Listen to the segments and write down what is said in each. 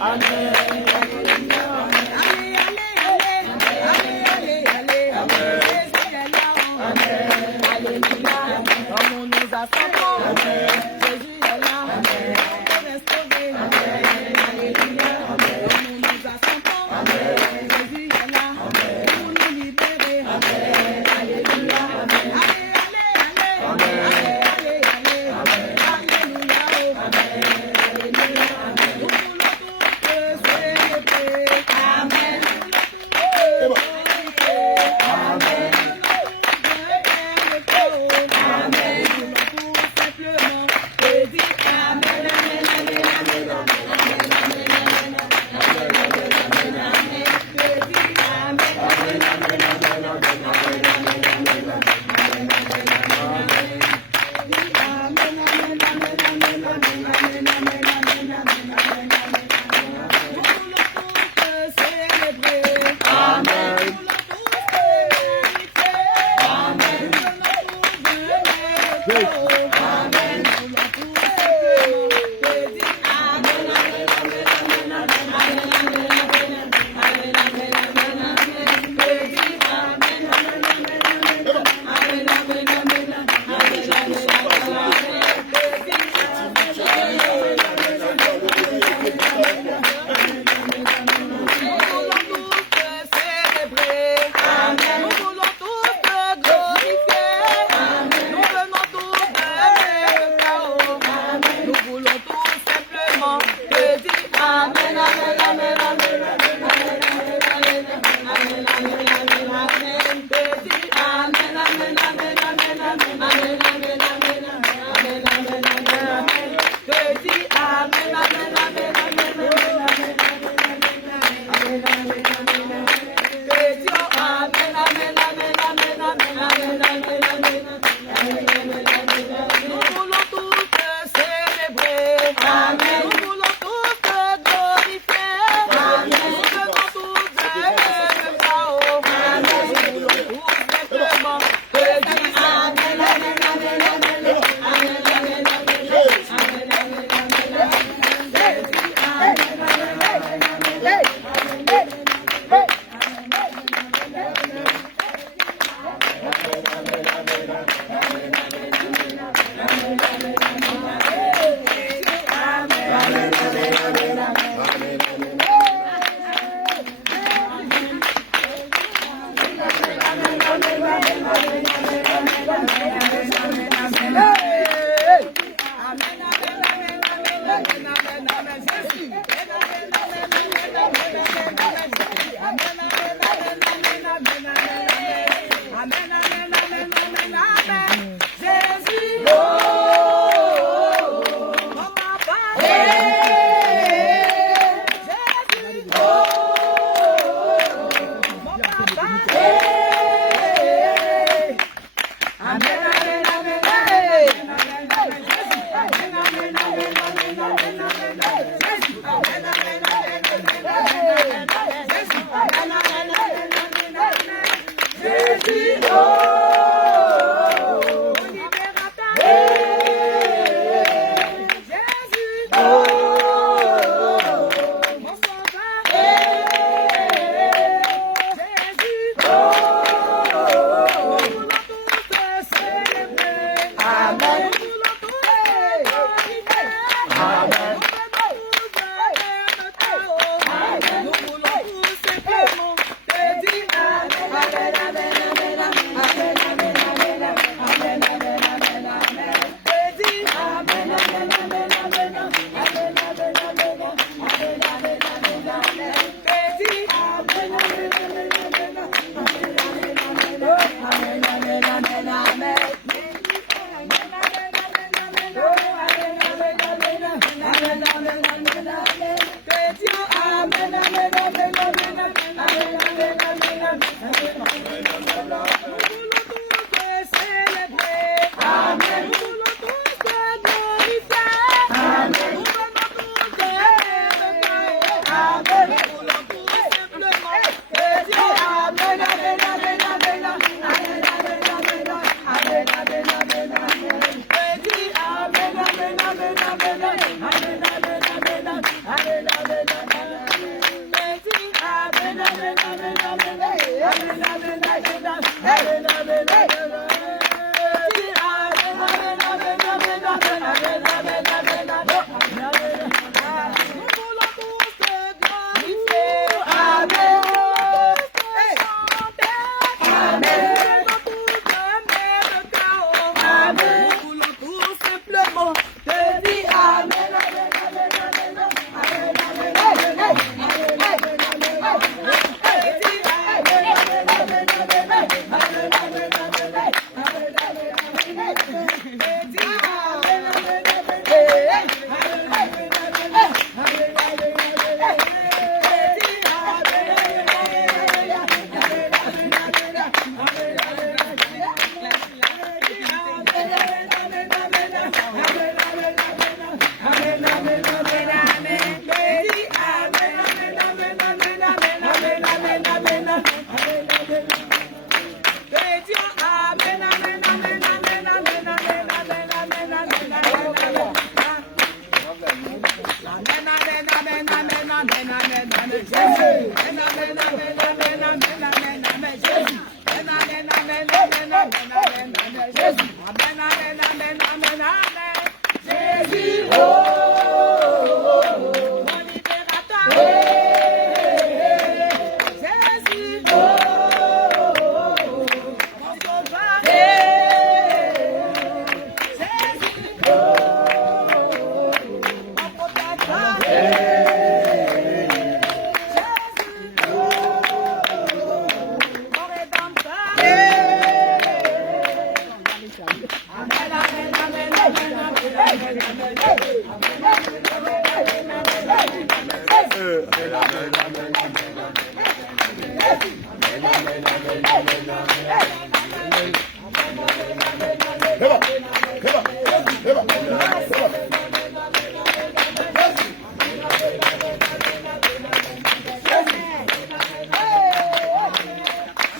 Amen.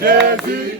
Jésus,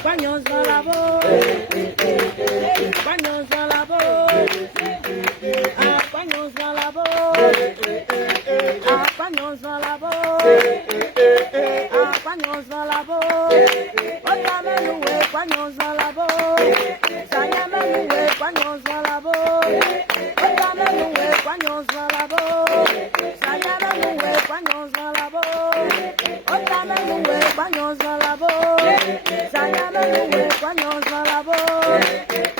Español labo. Apanyos na labo. Apanyos na labo. Otameluwe panyos na labo. Sayameluwe panyos na labo. Otameluwe panyos na labo. Sayameluwe panyos na labo. Otameluwe panyos na labo. Sayameluwe panyos na labo.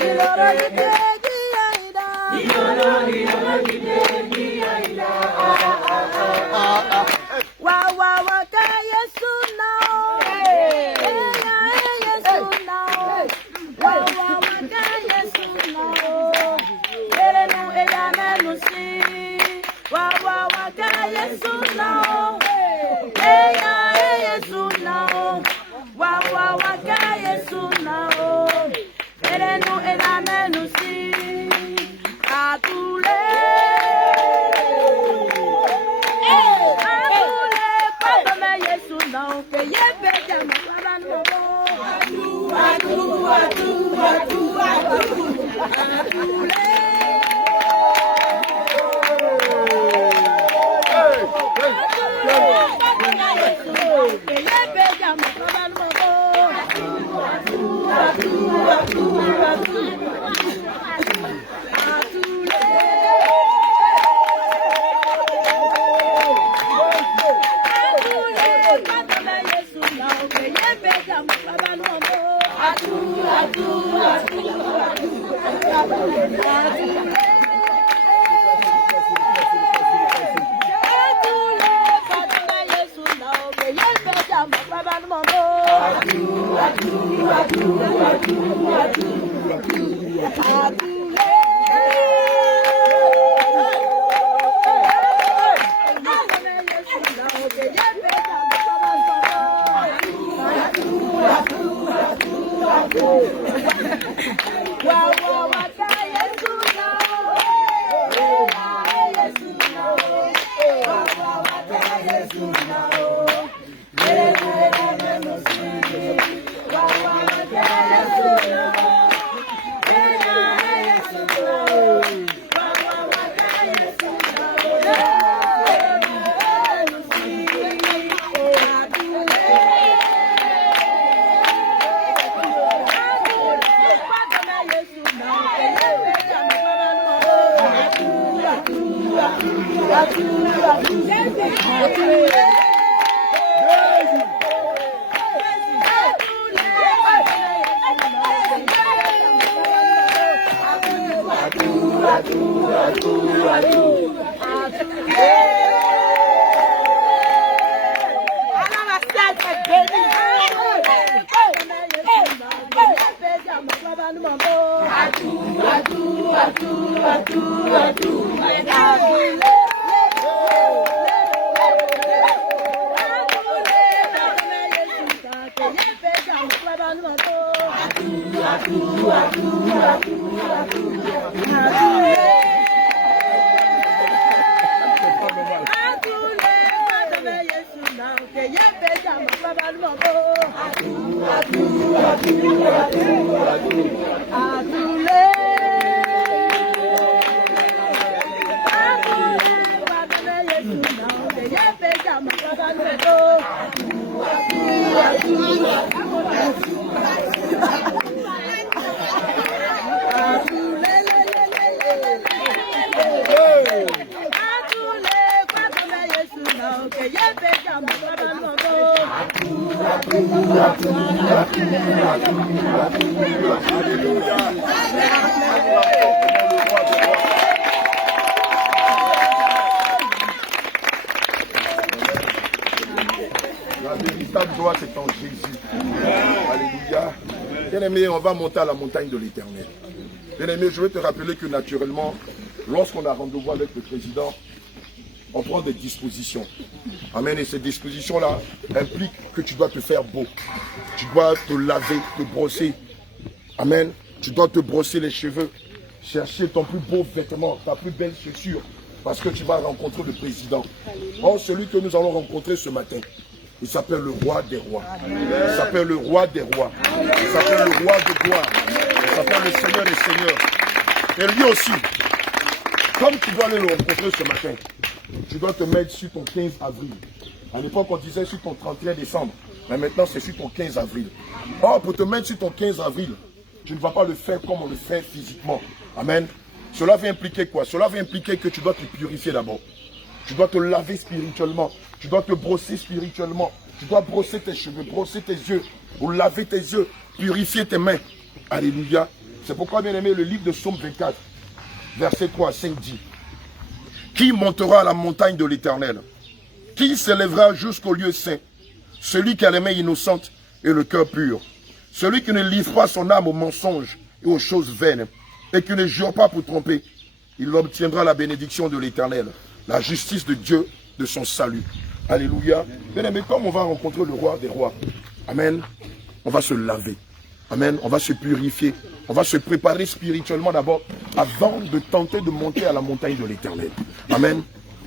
Iloro giteji aida. Iloro giteji aida. Wa wa wa ka Yesu now. Yesu now. Wa wa wa ka Yesu now. Erenu eyamenu si. Wa wa wa ka Yesu now. Yesu now. Wa wa wa ka Yesu now. Erenu eyamenu si. Atule. Não, que ye beja mabara no. La véritable joie, c'est en Jésus. Alléluia. Bien-aimé, on va monter à la montagne de l'Éternel. Bien-aimé, je vais te rappeler que naturellement, lorsqu'on a rendez-vous avec le président, on prend des dispositions. Amen. Et ces dispositions-là impliquent que tu dois te faire beau. Tu dois te laver, te brosser. Amen. Tu dois te brosser les cheveux. Chercher ton plus beau vêtement, ta plus belle chaussure. Parce que tu vas rencontrer le président. Or, celui que nous allons rencontrer ce matin, il s'appelle le roi des rois. Il s'appelle le roi des rois. Il s'appelle le roi de gloire. Il s'appelle le Seigneur des seigneurs. Et lui aussi, Comme tu dois aller le rencontrer ce matin, tu dois te mettre sur ton 15 avril. À l'époque, on disait sur ton 31 décembre. Mais maintenant, c'est sur ton 15 avril. Or, pour te mettre sur ton 15 avril, tu ne vas pas le faire comme on le fait physiquement. Amen. Cela va impliquer quoi? Cela va impliquer que tu dois te purifier d'abord. Tu dois te laver spirituellement. Tu dois te brosser spirituellement. Tu dois brosser tes cheveux, brosser tes yeux, ou laver tes yeux, purifier tes mains. Alléluia. C'est pourquoi, bien aimé, le livre de Psaume 24, verset 3 à 5 dit: qui montera à la montagne de l'Éternel? Qui s'élèvera jusqu'au lieu saint? Celui qui a les mains innocentes et le cœur pur. Celui qui ne livre pas son âme aux mensonges et aux choses vaines, et qui ne jure pas pour tromper. Il obtiendra la bénédiction de l'Éternel, la justice de Dieu, de son salut. Alléluia. Bien aimé, comme on va rencontrer le roi des rois, amen, on va se laver. Amen, on va se purifier. On va se préparer spirituellement d'abord avant de tenter de monter à la montagne de l'Éternel. Amen.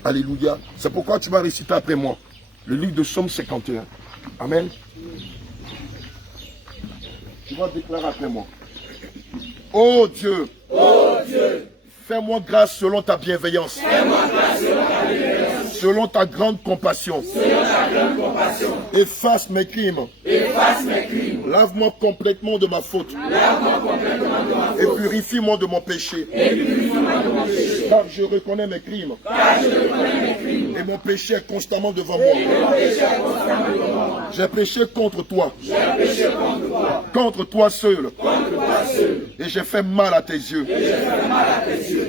Alléluia. C'est pourquoi tu vas réciter après moi le livre de Psaume 51. Amen. Tu vas déclarer après moi. Oh Dieu, fais-moi grâce selon ta bienveillance. Selon ta grande compassion. Efface mes crimes. Lave-moi complètement de ma faute. Et purifie-moi de mon péché. Car je reconnais mes crimes. Et mon péché est constamment devant moi. J'ai péché contre toi. Contre toi seul. Et j'ai fait mal à tes yeux.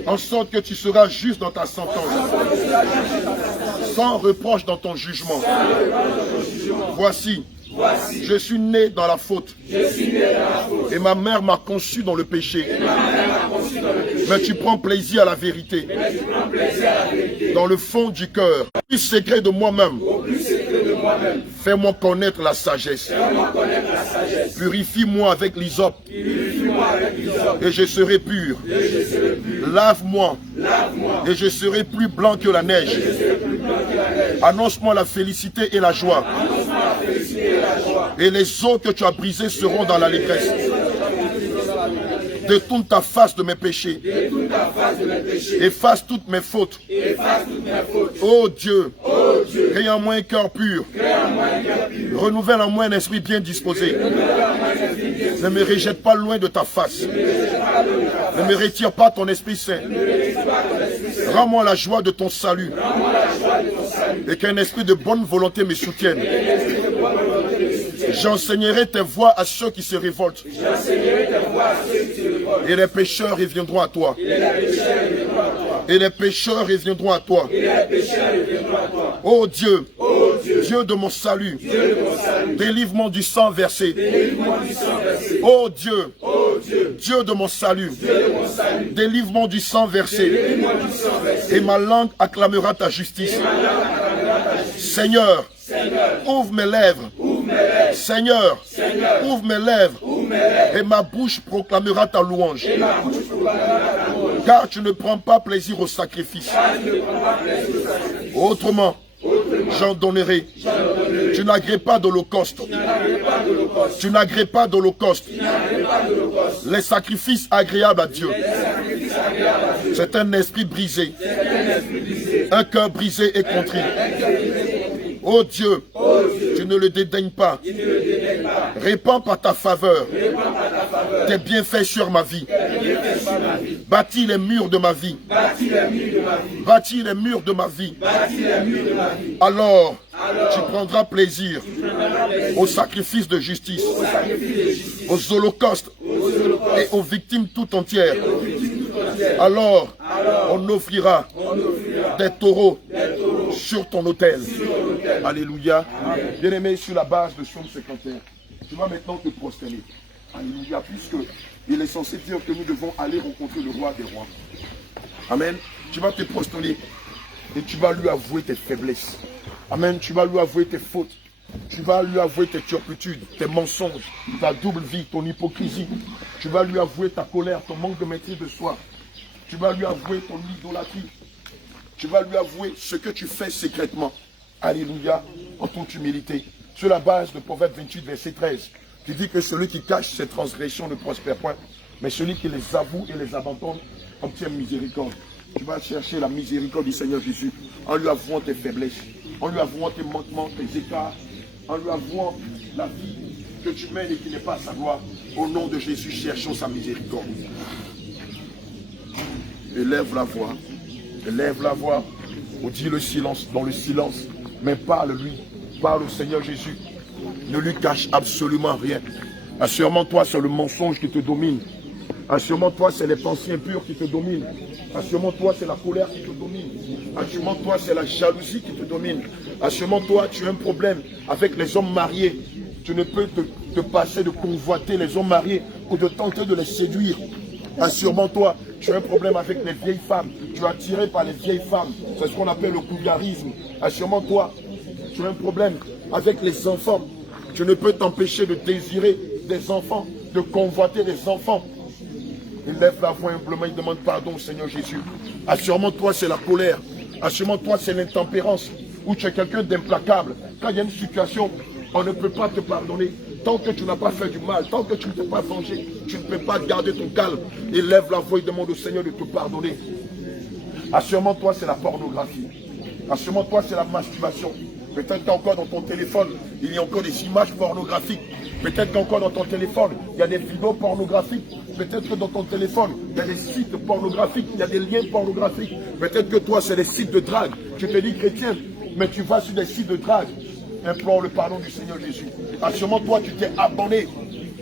En sorte que tu seras juste dans ta sentence. Sans reproche dans ton jugement. Voici, je suis né dans la faute. Et ma mère m'a conçu dans le péché. Mais tu prends plaisir à la vérité. Dans le fond du cœur. Au plus secret de moi-même. Fais-moi connaître la sagesse. Purifie-moi avec l'hysope. Et je serai pur. Lave-moi. Et je serai plus blanc que la neige. Annonce-moi la félicité et la joie. Et les eaux que tu as brisées seront dans l'allégresse. Détourne ta face de mes péchés. Efface toutes mes fautes. Oh Dieu, crée en moi un cœur pur. Renouvelle en moi un esprit bien disposé. Ne me rejette pas loin de ta face. Ne me retire pas ton Esprit Saint. Rends-moi la joie de ton salut. Et qu'un esprit de bonne volonté me soutienne. J'enseignerai tes voies à ceux qui se révoltent. Et les pécheurs reviendront à toi. Et les pécheurs reviendront à toi. Oh Dieu, Dieu de mon salut, délivre-moi du sang versé. Oh Dieu, Dieu de mon salut, délivre-moi du sang versé. Et ma langue acclamera ta justice. Seigneur, ouvre mes lèvres. Seigneur, ouvre mes lèvres. Et ma bouche proclamera ta louange. Car tu ne prends pas plaisir au sacrifice. Autrement, j'en donnerai. Tu n'agrées pas d'holocauste. Tu n'agrées pas d'holocauste. Les sacrifices agréables à Dieu. C'est un esprit brisé. Un cœur brisé et contrit. Oh Dieu, tu ne le dédaignes pas. Répands par ta faveur tes bienfaits sur ma vie. Bâtis les murs de ma vie. Bâtis les murs de ma vie. Alors, tu prendras plaisir aux sacrifices de justice, aux holocaustes et aux victimes tout entières. Alors, on offrira des taureaux sur ton autel. Alléluia. Bien-aimé, sur la base de Psaume 51, tu vas maintenant te prosterner. Alléluia, puisque il est censé dire que nous devons aller rencontrer le roi des rois. Amen. Tu vas te prosterner et tu vas lui avouer tes faiblesses. Amen. Tu vas lui avouer tes fautes. Tu vas lui avouer tes turpitudes, tes mensonges, ta double vie, ton hypocrisie. Tu vas lui avouer ta colère, ton manque de maîtrise de soi. Tu vas lui avouer ton idolâtrie. Tu vas lui avouer ce que tu fais secrètement. Alléluia, en toute humilité. Sur la base de Proverbe 28, verset 13, qui dit que celui qui cache ses transgressions ne prospère point, mais celui qui les avoue et les abandonne obtient miséricorde. Tu vas chercher la miséricorde du Seigneur Jésus en lui avouant tes faiblesses, en lui avouant tes manquements, tes écarts, en lui avouant la vie que tu mènes et qui n'est pas à sa gloire. Au nom de Jésus, cherchons sa miséricorde. Élève la voix. Élève la voix. Ou dis le silence, dans le silence. Mais parle-lui. Parle au Seigneur Jésus. Ne lui cache absolument rien. Assure-toi, c'est le mensonge qui te domine. Assure-toi, c'est les pensées impures qui te dominent. Assure-toi, c'est la colère qui te domine. Assure-toi, c'est la jalousie qui te domine. Assure-toi, tu as un problème avec les hommes mariés. Tu ne peux te passer de convoiter les hommes mariés ou de tenter de les séduire. Assure-toi, tu as un problème avec les vieilles femmes. Tu es attiré par les vieilles femmes. C'est ce qu'on appelle le cougarisme. Assure-toi, tu as un problème avec les enfants. Tu ne peux t'empêcher de désirer des enfants, de convoiter des enfants. Il lève la voix humblement, il demande pardon au Seigneur Jésus. Assure-toi, c'est la colère. Assure-toi, c'est l'intempérance. Ou tu es quelqu'un d'implacable. Quand il y a une situation, on ne peut pas te pardonner. Tant que tu n'as pas fait du mal, tant que tu ne t'es pas vengé, tu ne peux pas garder ton calme. Il lève la voix et demande au Seigneur de te pardonner. Assure-toi, c'est la pornographie. Assure-toi, c'est la masturbation. Peut-être qu'encore dans ton téléphone, il y a encore des images pornographiques. Peut-être qu'encore dans ton téléphone, il y a des vidéos pornographiques. Peut-être que dans ton téléphone, il y a des sites pornographiques, il y a des liens pornographiques. Peut-être que toi, c'est des sites de drague. Tu te dis chrétien, mais tu vas sur des sites de drague. Implore le pardon du Seigneur Jésus. Assure-toi, tu t'es abonné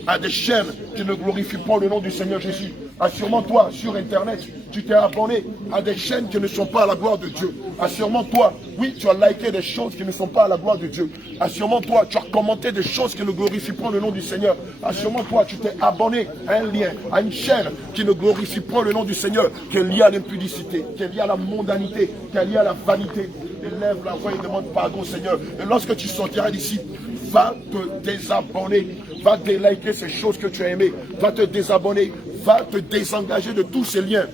à des chaînes qui ne glorifient pas le nom du Seigneur Jésus. Assure-toi, sur Internet, tu t'es abonné à des chaînes qui ne sont pas à la gloire de Dieu. Assure-toi, oui, tu as liké des choses qui ne sont pas à la gloire de Dieu. Assure-toi, tu as commenté des choses qui ne glorifient pas le nom du Seigneur. Assure-toi, tu t'es abonné à un lien, à une chaîne qui ne glorifie pas le nom du Seigneur, qui est liée à l'impudicité, qui est liée à la mondanité, qui est liée à la vanité. Élève la voix et demande pardon au Seigneur. Et lorsque tu sortiras d'ici, va te désabonner, va déliker ces choses que tu as aimées, va te désabonner, va te désengager de tous ces liens.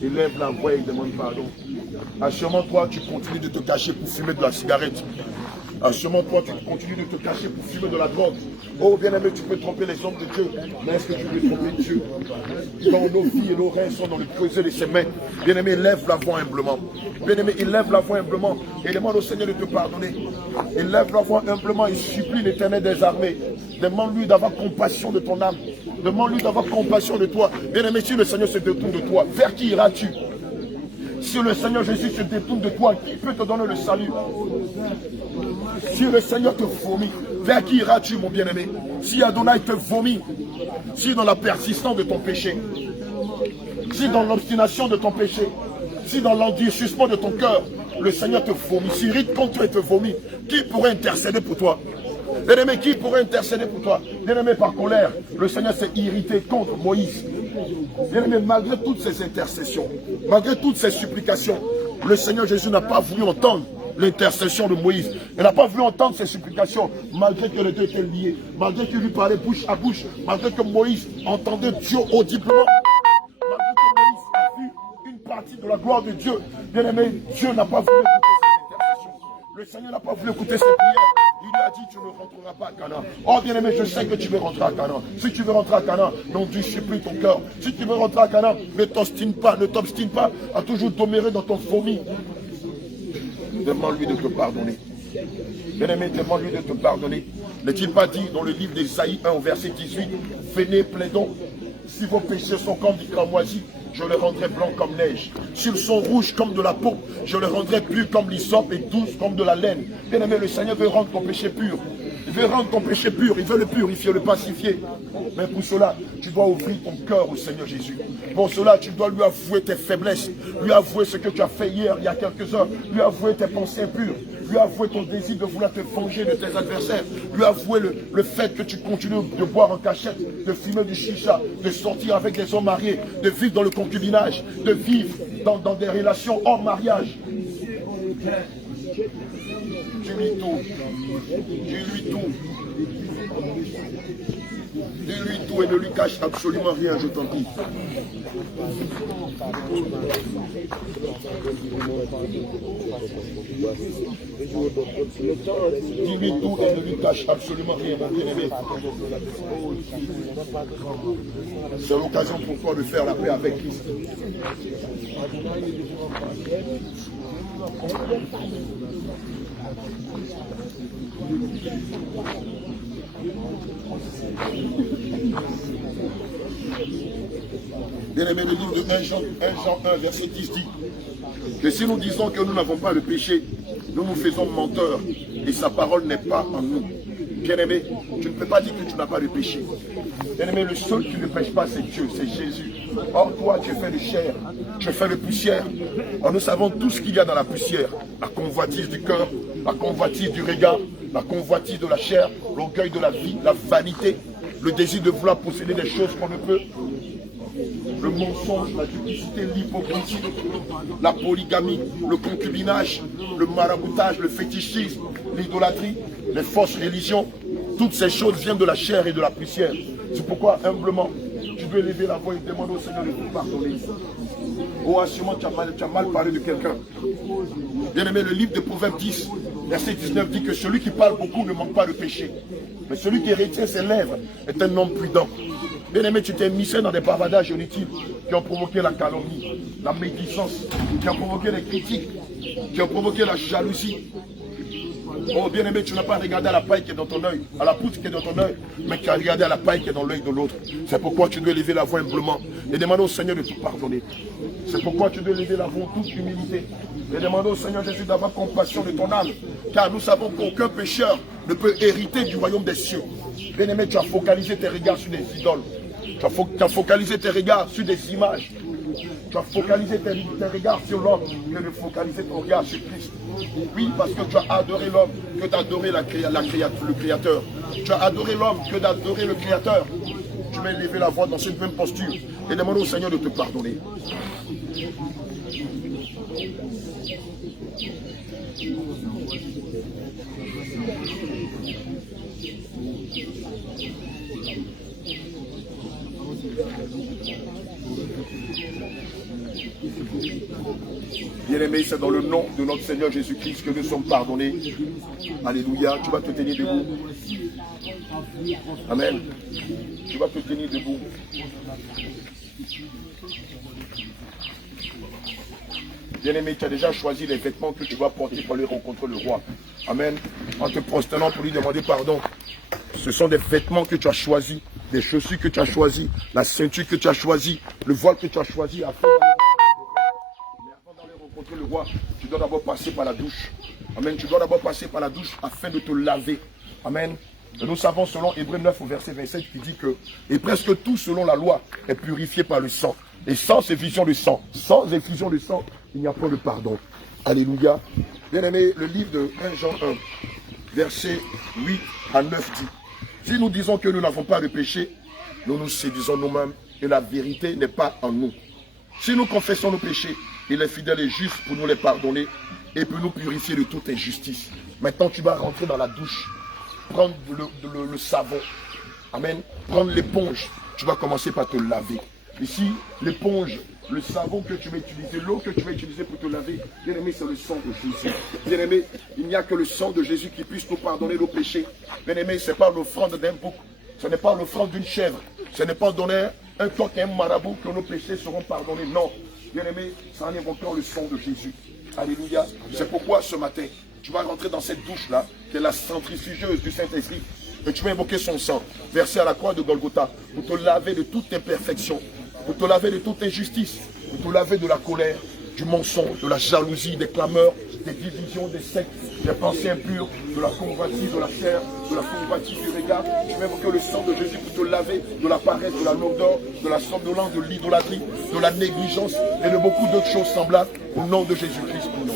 Élève la voix et demande pardon. Assure-toi, tu continues de te cacher pour fumer de la cigarette. Assure-toi, tu continues de te cacher pour fumer de la drogue. Oh, bien-aimé, tu peux tromper les hommes de Dieu. Mais est-ce que tu veux tromper Dieu? Quand nos vies et nos reins sont dans le creuset de ses mains, bien-aimé, lève la voix humblement. Bien-aimé, il lève la voix humblement et demande au Seigneur de te pardonner. Il lève la voix humblement et supplie l'Éternel des armées. Demande-lui d'avoir compassion de ton âme. Demande-lui d'avoir compassion de toi. Bien-aimé, si le Seigneur se détourne de toi, vers qui iras-tu? Si le Seigneur Jésus se détourne de toi, qui peut te donner le salut? Si le Seigneur te vomit, vers qui iras-tu, mon bien-aimé? Si Adonai te vomit, si dans la persistance de ton péché, si dans l'obstination de ton péché, si dans l'endurcissement de ton cœur, le Seigneur te vomit, s'irrite contre toi et te vomit, qui pourrait intercéder pour toi? Bien-aimé, qui pourrait intercéder pour toi? Bien-aimé, par colère, le Seigneur s'est irrité contre Moïse. Bien-aimé, malgré toutes ces intercessions, malgré toutes ces supplications, le Seigneur Jésus n'a pas voulu entendre l'intercession de Moïse. Il n'a pas voulu entendre ses supplications, malgré que les deux étaient liés, malgré qu'il lui parlait bouche à bouche, malgré que Moïse entendait Dieu audiblement, malgré que Moïse a vu une partie de la gloire de Dieu. Bien-aimé, Dieu n'a pas voulu écouter ses intercessions. Le Seigneur n'a pas voulu écouter ses prières. Il lui a dit, tu ne rentreras pas à Canaan. Oh bien-aimé, je sais que tu veux rentrer à Canaan. Si tu veux rentrer à Canaan, n'endurcis ton cœur. Si tu veux rentrer à Canaan, ne t'obstine pas à toujours demeurer dans ton vomi. Demande-lui de te pardonner. Bien-aimé, demande-lui de te pardonner. N'est-il pas dit dans le livre d'Ésaïe 1 au verset 18, venez, plaidons, si vos péchés sont comme du cramoisi, je les rendrai blancs comme neige. S'ils sont rouges comme de la pourpre, je les rendrai purs comme l'hysope et douces comme de la laine. Bien-aimé, le Seigneur veut rendre ton péché pur. Il veut rendre ton péché pur, il veut le purifier, le pacifier. Mais pour cela, tu dois ouvrir ton cœur au Seigneur Jésus. Pour cela, tu dois lui avouer tes faiblesses, lui avouer ce que tu as fait hier, il y a quelques heures, lui avouer tes pensées impures, lui avouer ton désir de vouloir te venger de tes adversaires, lui avouer le fait que tu continues de boire en cachette, de fumer du chicha, de sortir avec des hommes mariés, de vivre dans le concubinage, de vivre dans des relations hors mariage. Dis-lui tout. Dis-lui tout. Dis-lui tout et ne lui cache absolument rien, je t'en prie. Dis-lui tout et ne lui cache absolument rien, mon bien-aimé. C'est l'occasion pour toi de faire la paix avec Christ. Bien-aimé, le livre de 1 Jean 1, verset 10 dit que si nous disons que nous n'avons pas le péché, nous nous faisons menteurs et sa parole n'est pas en nous. Bien-aimé, tu ne peux pas dire que tu n'as pas de péché. Bien-aimé, le seul qui ne pêche pas, c'est Dieu, c'est Jésus. Or, toi, tu es fait de chair, tu es fait de poussière. Or, nous savons tout ce qu'il y a dans la poussière. La convoitise du cœur, la convoitise du regard, la convoitise de la chair, l'orgueil de la vie, la vanité, le désir de vouloir posséder des choses qu'on ne peut. Le mensonge, la duplicité, l'hypocrisie, la polygamie, le concubinage, le maraboutage, le fétichisme, l'idolâtrie, les fausses religions, toutes ces choses viennent de la chair et de la poussière. C'est pourquoi, humblement, tu veux élever la voix et demander au Seigneur de te pardonner. Oh, assurément, tu as mal parlé de quelqu'un. Bien-aimé, le livre de Proverbes 10, verset 19 dit que celui qui parle beaucoup ne manque pas de péché. Mais celui qui retient ses lèvres est un homme prudent. Bien-aimé, tu t'es missé dans des bavadages inutiles qui ont provoqué la calomnie, la médisance, qui ont provoqué les critiques, qui ont provoqué la jalousie. Oh bien-aimé, tu n'as pas regardé à la paille qui est dans ton œil, à la poutre qui est dans ton œil, mais tu as regardé à la paille qui est dans l'œil de l'autre. C'est pourquoi tu dois élever la voix humblement et demander au Seigneur de te pardonner. C'est pourquoi tu dois élever la voix en toute humilité et demander au Seigneur Jésus d'avoir compassion de ton âme, car nous savons qu'aucun pécheur ne peut hériter du royaume des cieux. Bien-aimé, tu as focalisé tes regards sur des idoles. Tu as focalisé tes regards sur des images. Tu as focalisé tes regards sur l'homme que de focaliser ton regard sur Christ. Oui, parce que tu as adoré l'homme que d'adorer le Créateur. Tu as adoré l'homme que d'adorer le Créateur. Tu vas élever la voix dans cette même posture et demander au Seigneur de te pardonner. Bien-aimé, c'est dans le nom de notre Seigneur Jésus-Christ que nous sommes pardonnés. Alléluia. Tu vas te tenir debout. Amen. Tu vas te tenir debout. Bien-aimé, tu as déjà choisi les vêtements que tu vas porter pour aller rencontrer le roi. Amen. En te prosternant pour lui demander pardon. Ce sont des vêtements que tu as choisis, des chaussures que tu as choisies, la ceinture que tu as choisie, le voile que tu as choisi afin d'aller rencontrer le roi. Tu dois d'abord passer par la douche. Amen. Tu dois d'abord passer par la douche afin de te laver. Amen. Et nous savons selon Hébreux 9 au verset 27 qui dit que et presque tout selon la loi est purifié par le sang. Et sans effusion de sang, sans effusion de sang, il n'y a pas de pardon. Alléluia. Bien-aimé, le livre de 1 Jean 1, verset 8 à 9 dit, si nous disons que nous n'avons pas de péché, nous nous séduisons nous-mêmes et la vérité n'est pas en nous. Si nous confessons nos péchés, il est fidèle et juste pour nous les pardonner et pour nous purifier de toute injustice. Maintenant, tu vas rentrer dans la douche, prendre le savon, amen, prendre l'éponge. Tu vas commencer par te laver. Ici, l'éponge, le savon que tu vas utiliser, l'eau que tu vas utiliser pour te laver, bien aimé, c'est le sang de Jésus. Bien aimé, il n'y a que le sang de Jésus qui puisse nous pardonner nos péchés. Bien aimé, ce n'est pas l'offrande d'un bouc, ce n'est pas l'offrande d'une chèvre, ce n'est pas donner un coq et un marabout que nos péchés seront pardonnés. Non, bien aimé, c'est en invoquant le sang de Jésus. Alléluia. C'est pourquoi ce matin, tu vas rentrer dans cette douche-là, qui est la centrifugeuse du Saint-Esprit. Et tu vas invoquer son sang, versé à la croix de Golgotha, pour te laver de toute imperfection, pour te laver de toute injustice, pour te laver de la colère, du mensonge, de la jalousie, des clameurs, des divisions, des sectes, des pensées impures, de la convoitise de la chair, de la convoitise du regard. Tu vas invoquer le sang de Jésus pour te laver de la paresse, de la lourdeur, de la somnolence, de l'idolâtrie, de la négligence et de beaucoup d'autres choses semblables. Au nom de Jésus-Christ, nous.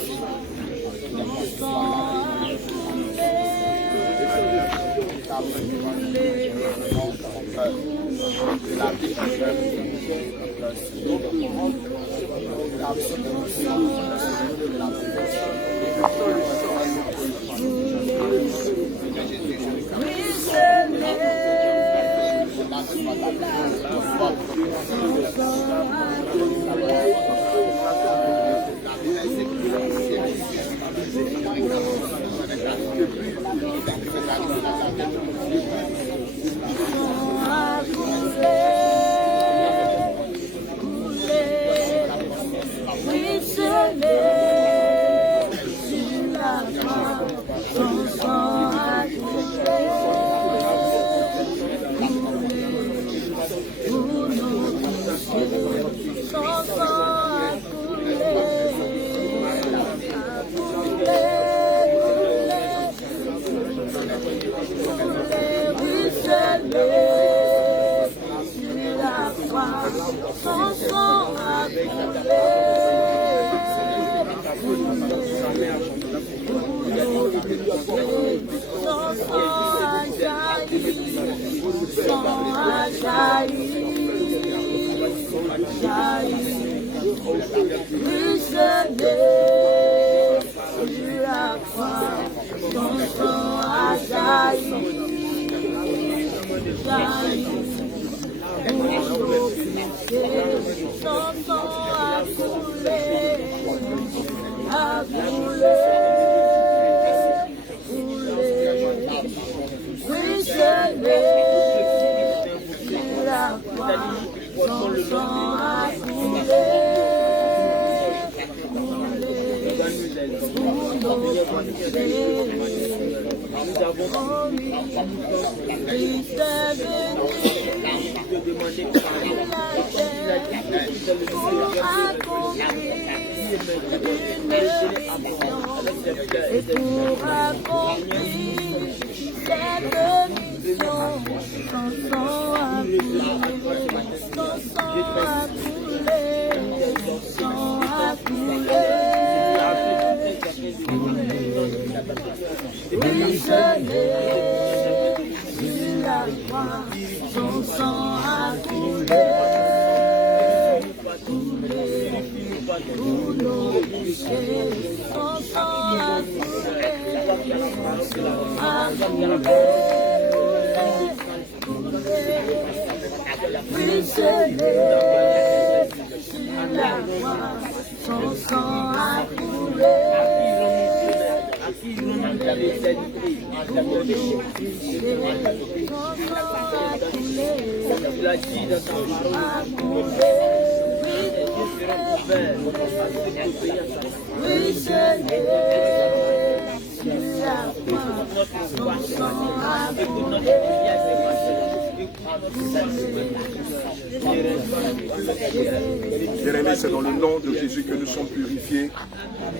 Bien-aimés, c'est dans le nom de Jésus que nous sommes purifiés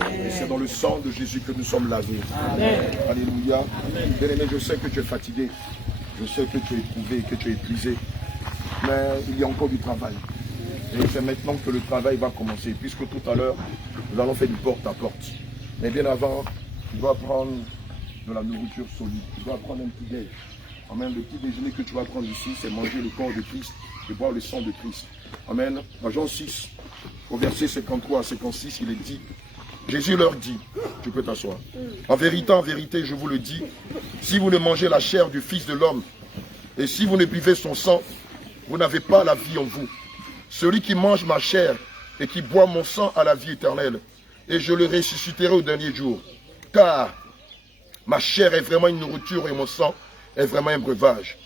et c'est dans le sang de Jésus que nous sommes lavés. Alléluia. Bien-aimés, je sais que tu es fatigué, je sais que tu es éprouvé, que tu es épuisé, mais il y a encore du travail. Et c'est maintenant que le travail va commencer, puisque tout à l'heure, nous allons faire du porte à porte. Mais bien avant, tu dois prendre de la nourriture solide, tu dois prendre un petit déjeuner. Amen. Le petit déjeuner que tu vas prendre ici, c'est manger le corps de Christ et boire le sang de Christ. Amen. Dans Jean 6, au verset 53 à 56, il est dit, Jésus leur dit, tu peux t'asseoir. En vérité, je vous le dis, si vous ne mangez la chair du Fils de l'homme et si vous ne buvez son sang, vous n'avez pas la vie en vous. Celui qui mange ma chair et qui boit mon sang a la vie éternelle, et je le ressusciterai au dernier jour. Car ma chair est vraiment une nourriture et mon sang est vraiment un breuvage.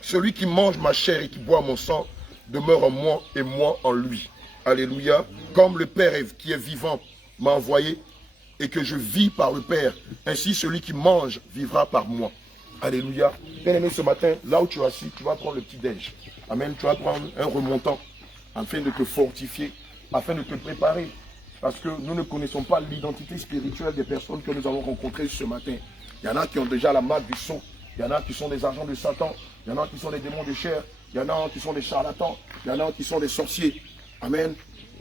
Celui qui mange ma chair et qui boit mon sang demeure en moi et moi en lui. Alléluia. Comme le Père qui est vivant m'a envoyé et que je vis par le Père, ainsi celui qui mange vivra par moi. Alléluia. Bien-aimé, ce matin, là où tu es assis, tu vas prendre le petit déj. Amen. Tu vas prendre un remontant afin de te fortifier, afin de te préparer. Parce que nous ne connaissons pas l'identité spirituelle des personnes que nous avons rencontrées ce matin. Il y en a qui ont déjà la marque du sceau. Il y en a qui sont des agents de Satan. Il y en a qui sont des démons de chair. Il y en a qui sont des charlatans. Il y en a qui sont des sorciers. Amen.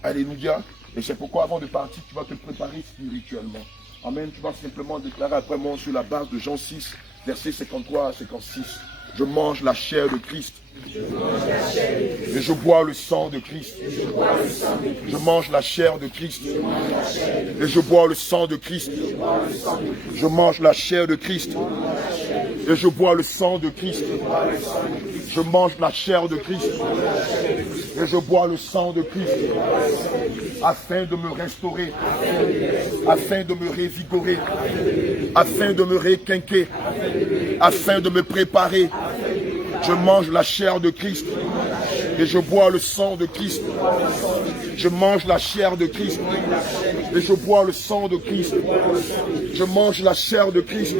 Alléluia. Et c'est pourquoi avant de partir, tu vas te préparer spirituellement. Amen. Tu vas simplement déclarer après moi sur la base de Jean 6, versets 53 à 56. Je mange la chair de Christ. Et je bois le sang de Christ. Je mange la chair de Christ. Et je bois le sang de Christ. Je mange la chair de Christ. Et je bois le sang de Christ. Je mange la chair de Christ. Et je bois le sang de Christ. Afin de me restaurer. Afin de me révigorer. Afin de me réquinquer. Afin de me préparer. Je mange la chair de Christ et je bois le sang de Christ. Je mange la chair de Christ et je bois le sang de Christ. Je mange la chair de Christ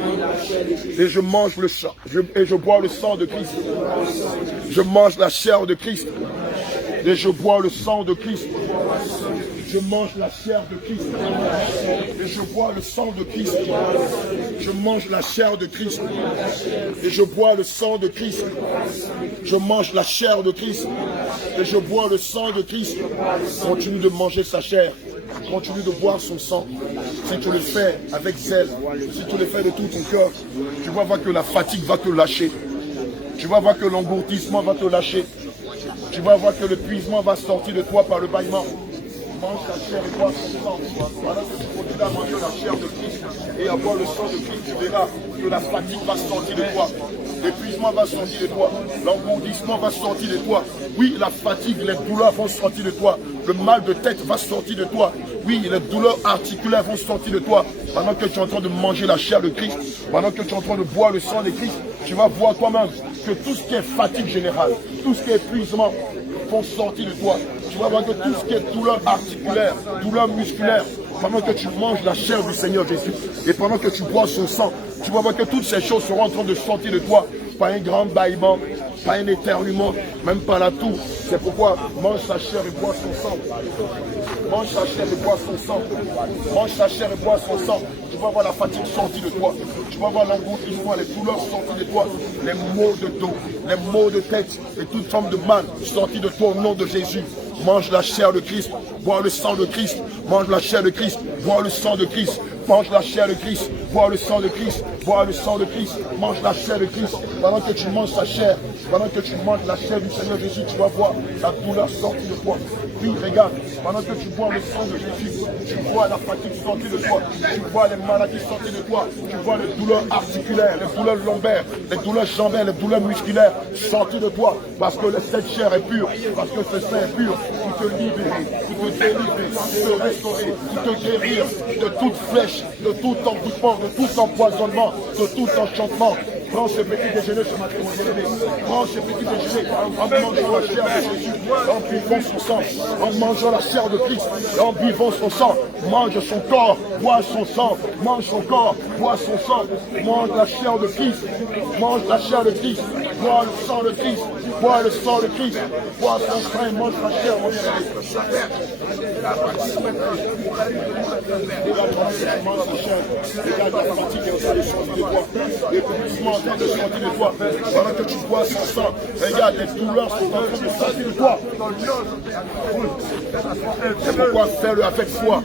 et je mange le sang et je bois le sang de Christ. Je mange la chair de Christ et je bois le sang de Christ. Je mange la chair de Christ et je bois le sang de Christ. Je mange la chair de Christ et je bois le sang de Christ. Je mange la chair de Christ et je bois le sang de Christ. Continue de manger sa chair. continue de boire son sang. Si tu le fais avec zèle, si tu le fais de tout ton cœur, tu vas voir que la fatigue va te lâcher. Tu vas voir que l'engourdissement va te lâcher. Tu vas voir que l'épuisement va sortir de toi par le bâillement. Mange ta chair et bois son sang. Voilà que tu continues à manger la chair de Christ et à boire le sang de Christ, tu verras que la fatigue va sortir de toi. L'épuisement va sortir de toi. L'engourdissement va sortir de toi. Oui, la fatigue, les douleurs vont sortir de toi. Le mal de tête va sortir de toi. Oui, les douleurs articulaires vont sortir de toi. Pendant que tu es en train de manger la chair de Christ, pendant que tu es en train de boire le sang de Christ, tu vas voir toi-même que tout ce qui est fatigue générale, tout ce qui est épuisement, vont sortir de toi. Tu vas voir que tout ce qui est douleur articulaire, douleur musculaire, pendant que tu manges la chair du Seigneur Jésus et pendant que tu bois son sang, tu vas voir que toutes ces choses seront en train de sortir de toi. Pas un grand bâillement, pas un éternuement, même pas la toux. C'est pourquoi mange sa chair et bois son sang. Mange sa chair et bois son sang. Mange sa chair et bois son sang. Tu vas voir la fatigue sortir de toi. Tu vas voir l'engourdissement, les douleurs sortir de toi. Les maux de dos, les maux de tête et toute forme de mal sortir de toi au nom de Jésus. Mange la chair de Christ, bois le sang de Christ. Mange la chair de Christ, bois le sang de Christ. Mange la chair de Christ, bois le sang de Christ, bois le sang de Christ, mange la chair de Christ. Pendant que tu manges sa chair, pendant que tu manges la chair du Seigneur Jésus, tu vas voir la douleur sortir de toi. Oui, regarde, pendant que tu bois le sang de Jésus, tu vois la fatigue sortir de toi, tu vois les maladies sortir de toi, tu vois les douleurs articulaires, les douleurs lombaires, les douleurs jambaires, les douleurs musculaires sortir de toi, parce que cette chair est pure, parce que ce sang est pur, qui te libérer, qui te délivrer, qui te restaurer, qui te guérir de toute flèche, de tout envoûtement, de tout empoisonnement, de tout enchantement. Prends ce petit déjeuner ce matin, mon bien-aimé. Prends ce petit déjeuner en mangeant la chair de Jésus, en buvant son sang, en mangeant la chair de Christ, en buvant son sang. Mange son corps, bois son sang, mange son corps, bois son sang. Mange la chair de Christ, mange la chair de Christ, bois le sang de Christ, bois le sang de Christ, bois son sang et mange la chair, mon bien-aimé. Regarde la chair, regarde la fatigue est en train de sortir de toi. L'épuisement est en train de sortir de toi. Pendant que tu bois son sang, regarde les douleurs sont en train de sortir de toi. C'est pourquoi fais-le avec foi.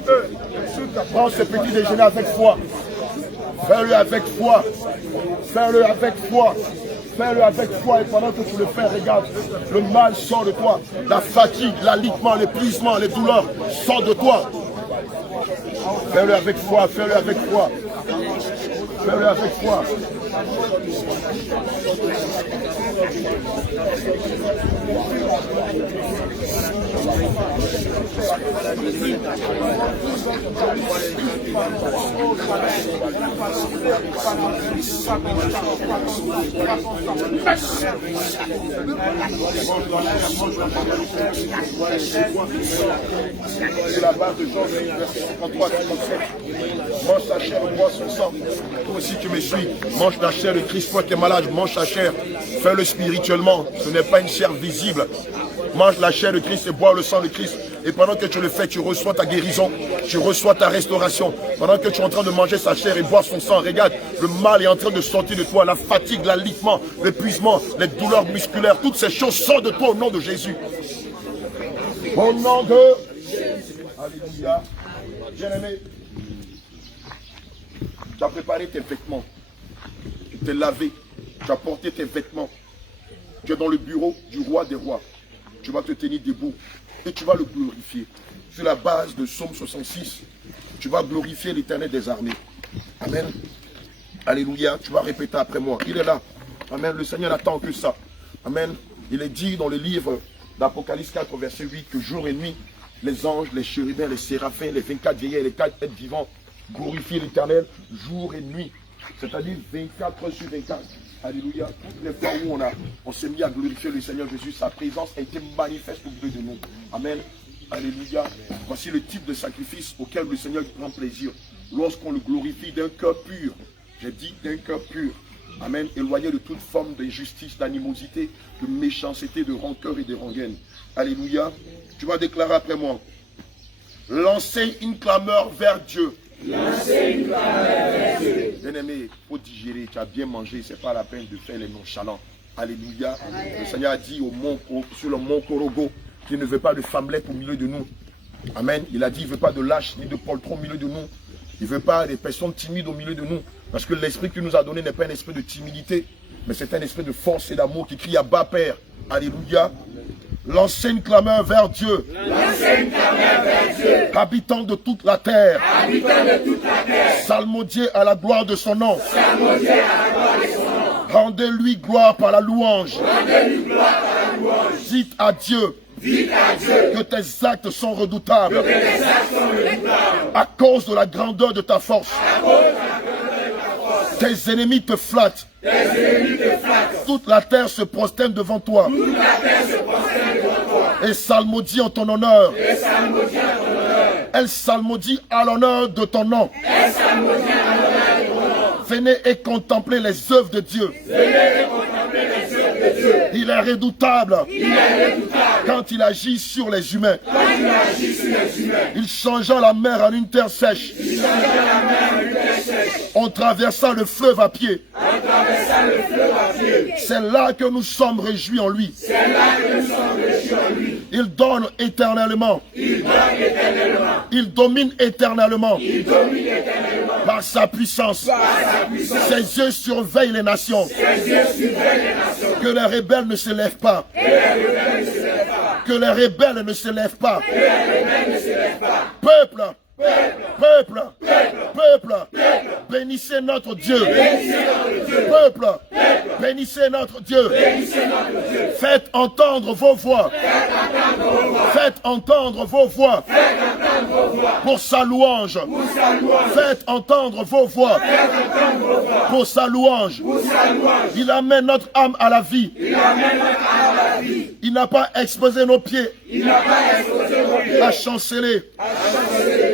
Prends ce petit déjeuner avec foi. Fais-le avec foi. Fais-le avec foi. Fais-le avec foi et pendant que tu le fais, regarde, le mal sort de toi. La fatigue, l'alitement, l'épuisement, les douleurs sortent de toi. Fais-le avec foi, fais-le avec foi. Fais-le avec foi. C'est la base de Jean, verset 53, 57. Mange sa chair et bois son sang. Toi aussi tu me suis. Mange la chair de Christ. Toi qui es malade, mange sa chair. Fais-le spirituellement. Ce n'est pas une chair visible. Mange la chair de Christ et bois le sang de Christ. Et pendant que tu le fais, tu reçois ta guérison. Tu reçois ta restauration. Pendant que tu es en train de manger sa chair et boire son sang, regarde, le mal est en train de sortir de toi. La fatigue, l'alitement, l'épuisement, les douleurs musculaires, toutes ces choses sortent de toi au nom de Jésus. Au nom de... Alléluia. Bien-aimé, tu as préparé tes vêtements. Tu t'es lavé. Tu as porté tes vêtements. Tu es dans le bureau du roi des rois. Tu vas te tenir debout et tu vas le glorifier. Sur la base de Psaume 66, tu vas glorifier l'Éternel des armées. Amen. Alléluia. Tu vas répéter après moi. Il est là. Amen. Le Seigneur n'attend que ça. Amen. Il est dit dans le livre d'Apocalypse 4, verset 8, que jour et nuit, les anges, les chérubins, les séraphins, les 24 vieillards et les 4 êtres vivants glorifient l'Éternel jour et nuit. C'est-à-dire 24 heures sur 24. Alléluia. Toutes les fois où on s'est mis à glorifier le Seigneur Jésus, sa présence a été manifeste au milieu de nous. Amen. Alléluia. Voici le type de sacrifice auquel le Seigneur prend plaisir. Lorsqu'on le glorifie d'un cœur pur. J'ai dit d'un cœur pur. Amen. Éloigné de toute forme d'injustice, d'animosité, de méchanceté, de rancœur et de rengaine. Alléluia. Tu vas déclarer après moi. Lancer une clameur vers Dieu. Lancer une clameur vers Dieu. Bien-aimé, il faut digérer. Tu as bien mangé. Ce n'est pas la peine de faire les nonchalants. Alléluia. Amen. Le Seigneur a dit sur le mont Korogo qu'il ne veut pas de femmelette au milieu de nous. Amen. Il a dit, il ne veut pas de lâches ni de poltrons au milieu de nous. Il ne veut pas des personnes timides au milieu de nous. Parce que l'esprit qu'il nous a donné n'est pas un esprit de timidité, mais c'est un esprit de force et d'amour qui crie à bas Père. Alléluia. Lancez une clameur vers Dieu. Habitant de toute la terre. Salmodiez à la gloire de son nom. Rendez-lui gloire par la louange. Dites à Dieu. Que tes actes sont redoutables. À cause de la grandeur de ta force. Tes ennemis te flattent. Toute la terre se prosterne devant toi. Et salmodie en ton honneur. Elle salmodie à l'honneur de ton nom. Venez et contemplez les œuvres de Dieu. Il est redoutable. Quand il agit sur les humains. Il changea la mer en une terre sèche. On traversa le fleuve à pied. C'est là que nous sommes réjouis en lui. Il donne éternellement. Il domine éternellement. Par sa puissance. Ses yeux surveillent les nations. Que les rebelles ne se lèvent pas. Que les rebelles ne se lèvent pas. Peuple. Peuple, peuple, bénissez notre Dieu. Peuple, bénissez notre Dieu. Faites entendre vos voix. Faites entendre vos voix. Pour sa louange. Faites entendre vos voix. Pour sa louange. Il amène notre âme à la vie. Il n'a pas exposé nos pieds à chanceler.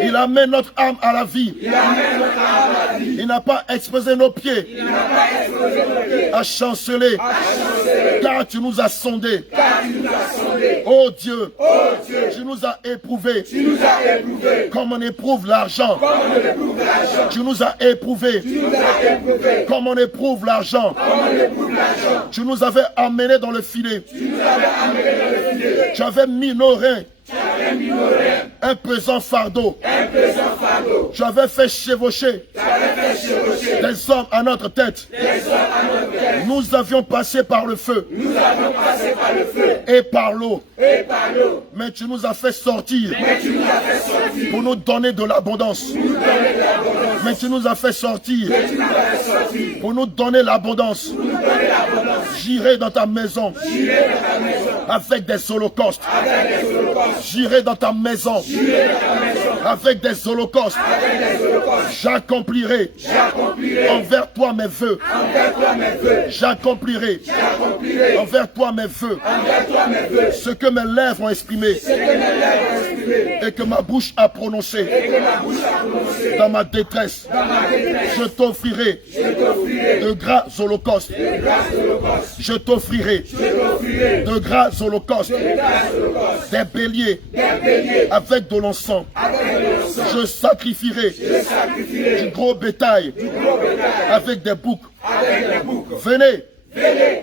Il amène notre âme à la vie. Il n'a pas exposé nos pieds à chanceler. Car tu nous as sondés. Oh Dieu, tu nous as éprouvés. Comme on éprouve l'argent. Tu nous as éprouvés. Comme on éprouve l'argent. Tu nous avais amenés dans le filet. Tu avais mis nos reins. Un pesant fardeau. Tu avais fait chevaucher des hommes à notre tête. Nous avions passé par le feu et par l'eau. Mais tu nous as fait sortir pour nous donner de l'abondance. Mais tu nous as fait sortir pour nous donner l'abondance. J'irai dans ta maison avec des holocaustes. J'irai dans ta maison avec des holocaustes. J'accomplirai envers toi mes vœux. J'accomplirai envers toi mes vœux. Ce que mes lèvres ont exprimé et que ma bouche a prononcé. Dans ma détresse, je t'offrirai de gras holocaustes. Je t'offrirai de gras holocaustes. Des béliers avec de l'encens. Je sacrifierai du gros bétail avec des boucs. Venez,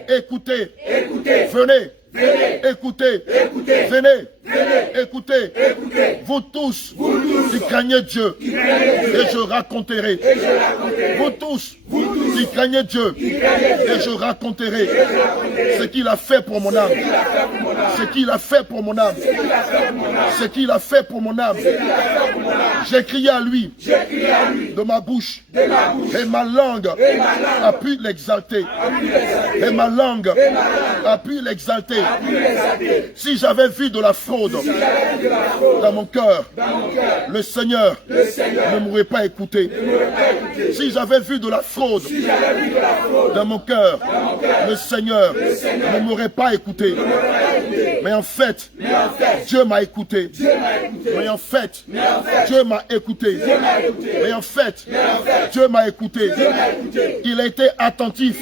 écoutez, venez, écoutez, venez, écoutez, vous tous qui craignez Dieu, et je raconterai. Vous tous qui craignez Dieu, et je raconterai ce qu'il a fait pour mon âme. Ce qu'il a fait pour mon âme. Ce qu'il a fait pour mon âme. J'ai crié à lui de ma bouche, et ma langue a pu l'exalter. Et ma langue a pu l'exalter. Si j'avais vu de la fraude dans mon cœur, le Seigneur ne m'aurait pas écouté. Si j'avais vu de la fraude dans mon cœur, le Seigneur ne m'aurait pas écouté. Mais en fait, Dieu m'a écouté. Mais en fait, Dieu m'a écouté. Mais en fait, Dieu m'a écouté. Il a été attentif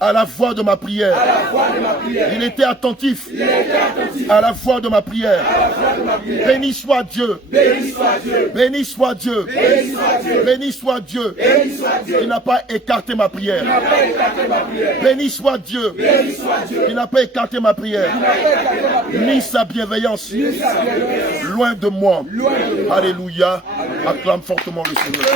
à la voix de ma prière. Il était attentif à la voix de ma prière. Béni soit Dieu. Béni soit Dieu. Béni soit Dieu. Il n'a pas écarté ma prière. Béni soit Dieu. Il n'a pas écarté ma prière. Ni sa bienveillance. Loin de moi. Alléluia. Acclame fortement le Seigneur.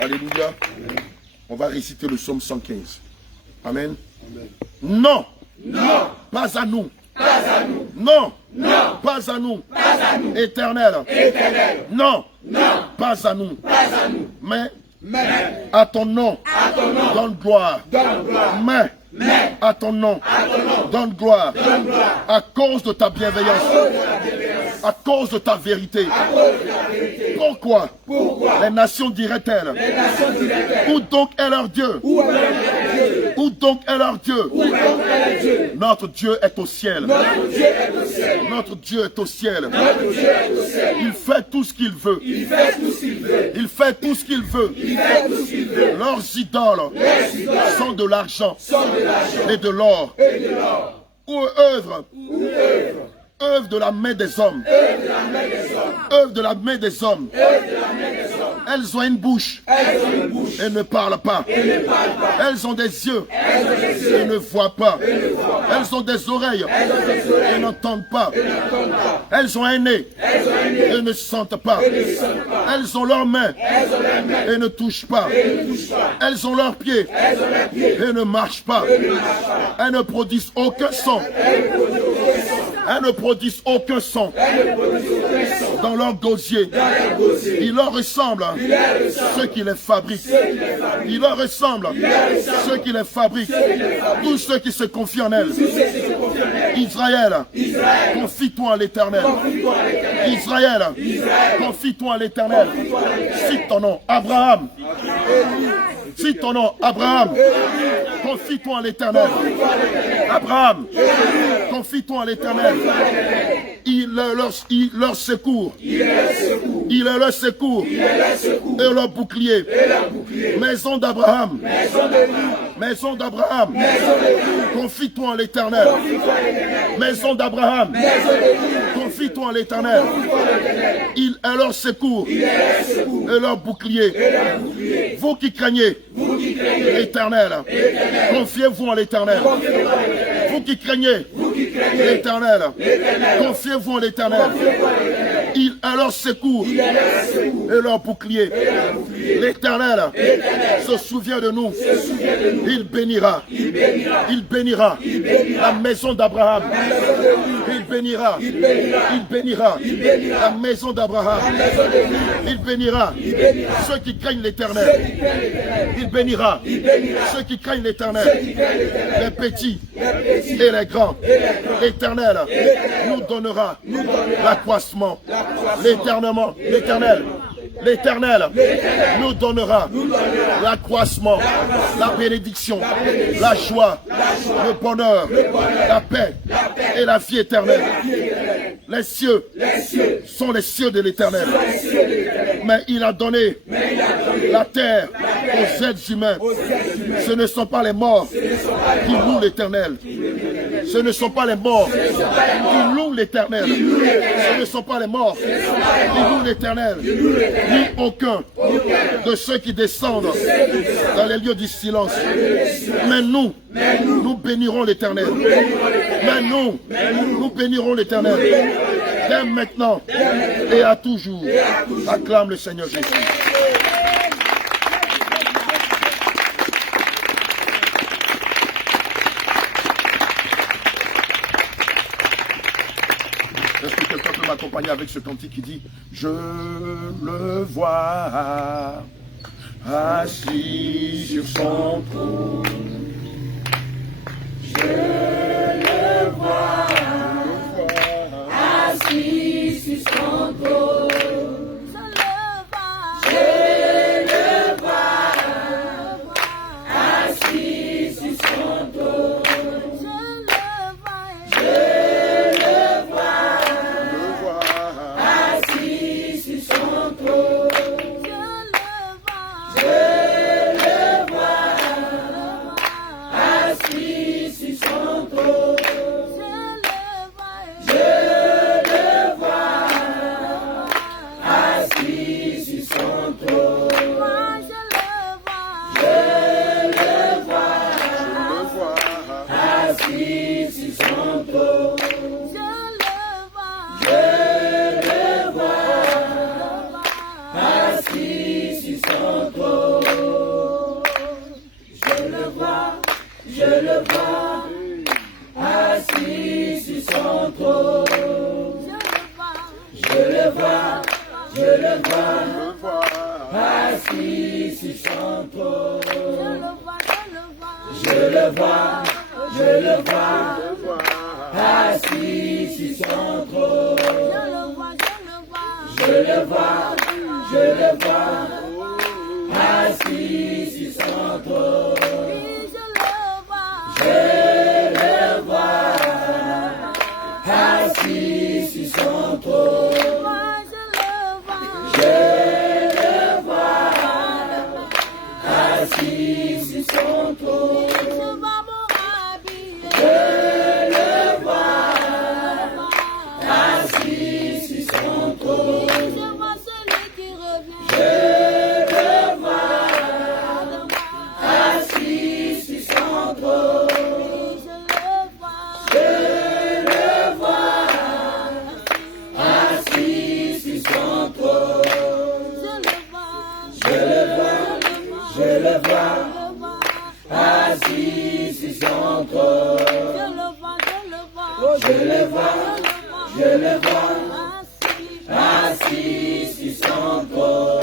Alléluia. On va réciter le psaume 115. Amen. Non. Non. Pas à nous. Pas à nous. Non. Non. Pas à nous. Pas à nous. Éternel. Éternel. Non. Non. Pas à nous. Pas à nous. Mais à ton nom. À ton nom. Donne gloire. Donne gloire. Mais à ton nom. À ton nom. Donne gloire. Donne gloire. À cause de ta bienveillance. À cause de ta vérité. Pourquoi? Les nations diraient-elles? Où donc est leur Dieu? Où donc est leur Dieu? Notre Dieu est au ciel. Notre Dieu est au ciel. Il fait tout ce qu'il veut. Il fait tout ce qu'il veut. Leurs idoles sont de l'argent et de l'or. Où œuvre de la main des hommes. Œuvre de la main des hommes. Elles ont une bouche et ne parlent pas. Elles ont des yeux et ne voient pas. Elles ont des oreilles et n'entendent pas. Elles ont un nez et ne sentent pas. Elles ont leurs mains et ne touchent pas. Elles ont leurs pieds et ne marchent pas. Elles ne produisent aucun son. Elles ne produisent aucun son dans leur gosier. Il leur ressemble ceux qui les fabriquent. Il leur ressemble ceux qui les fabriquent. Tous ceux qui se confient en elles. Israël, confie-toi en l'Éternel. Israël, confie-toi en l'Éternel. Cite ton nom, Abraham. Cite ton nom, Abraham. Confie-toi en l'Éternel. Abraham, confie-toi en l'Éternel. Il est leur secours. Il est leur secours. Et leur bouclier. Maison d'Abraham. Maison d'Abraham. Confie-toi en l'Éternel. Maison d'Abraham. Confie-toi en l'Éternel. Il est leur secours. Et leur bouclier. Vous qui craignez l'Éternel, confiez-vous en l'Éternel. Vous qui craignez l'Éternel, confiez-vous en l'Éternel. Il est leur secours et leur bouclier. L'Éternel se souvient de nous. Il bénira. Il bénira la maison d'Abraham. Il bénira. Il bénira la maison d'Abraham. Il bénira ceux qui craignent l'Éternel. Il bénira ceux qui craignent l'Éternel. Les petits et les grands. L'Éternel nous donnera l'accroissement. L'Éternel nous donnera l'accroissement, la bénédiction, la joie, le bonheur, la paix et la vie éternelle. Les cieux sont les cieux de l'Éternel. Mais il a donné la terre aux êtres humains. Ce ne sont pas les morts qui louent l'Éternel. Ce ne sont pas les morts qui louent l'Éternel. Ce ne sont pas les morts qui louent l'Éternel. Ni aucun de ceux qui descendent dans les lieux du silence. Mais nous bénirons l'Éternel. Mais nous bénirons l'Éternel. Dès maintenant et à toujours. Acclame le Seigneur Jésus. Est-ce que quelqu'un peut m'accompagner avec ce cantique qui dit « Je le vois assis sur son trône. Je le vois assis sur son trône. Je le vois je le vois, assis sur son trône. Je le vois, je le vois, assis sur son trône. Je le vois, je le vois, assis sur son trône. Je le vois, je le vois, assis sur son trône. Je le vois, assis sur son trône. Je le vois, assis sur son trône. Je le vois, assis sur son trône. Je le vois, assis sur son trône. Je le vois, assis sur son trône. Je le vois, je le vois, assis sur son trône. Je le vois, je le vois, assis sur son trône.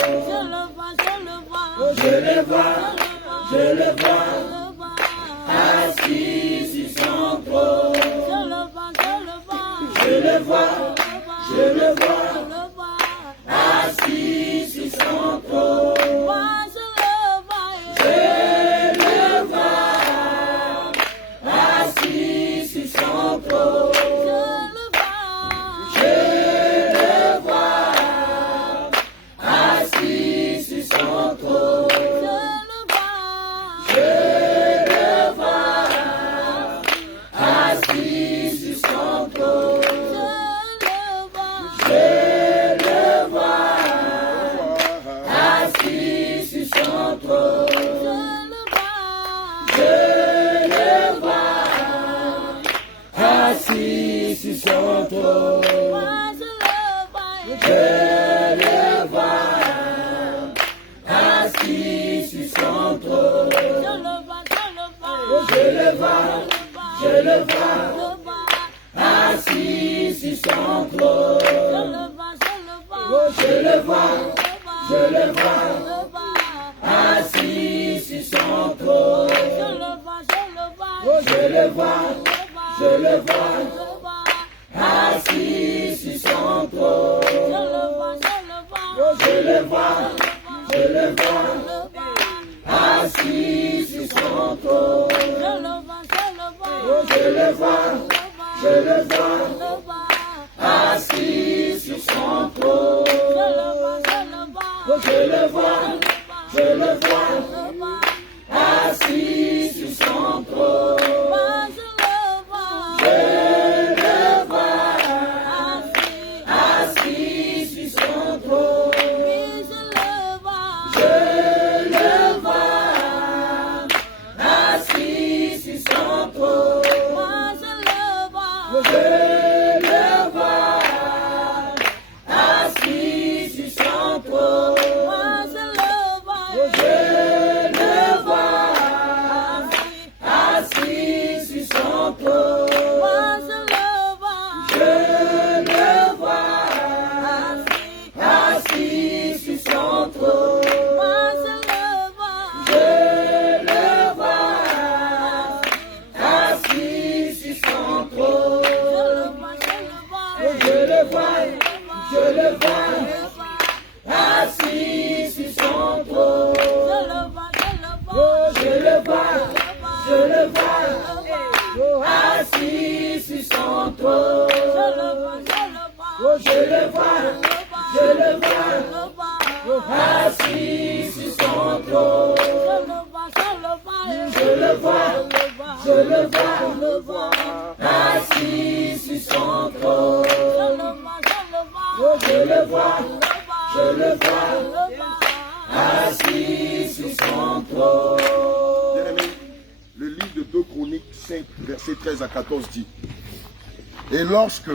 Je le vois, je le vois, assis sur son trône. Je le vois, je le vois, assis sur son trône. Je le vois, assis sur son trône. Je le vois, assis sur son trône. Je le vois, assis sur son trône. Je le vois, assis sur son trône. Je le vois, assis sur son trône. Je le vois, assis sur son trône. Je le vois, je le vois, assis sur son trône. Je le vois, je le vois, assis sur son trône. Je le vois, je le vois, assis sur son trône. Je le vois, je le vois, assis sur son trône. Je le vois, je le vois, assis sur son trône. Je le vois, je le vois, assis sur son trône. Je le vois, assis sur son trône. Je le vois, assis sur son trône. Je le vois, assis sur son trône. Je le vois, assis sur son trône. Je le vois, assis sur son trône. Je le vois, assis sur son trône. Je le vois, je le vois, assis sur son trône. Je le vois, je le vois, assis sur son trône. Je le vois, je le vois, assis sur son trône. Je le vois, je le vois, assis sur son trône. Je le vois, je le vois, assis sur son trône. Bien-aimés, le livre de 2 Chroniques 5, versets 13 à 14 dit: Et lorsque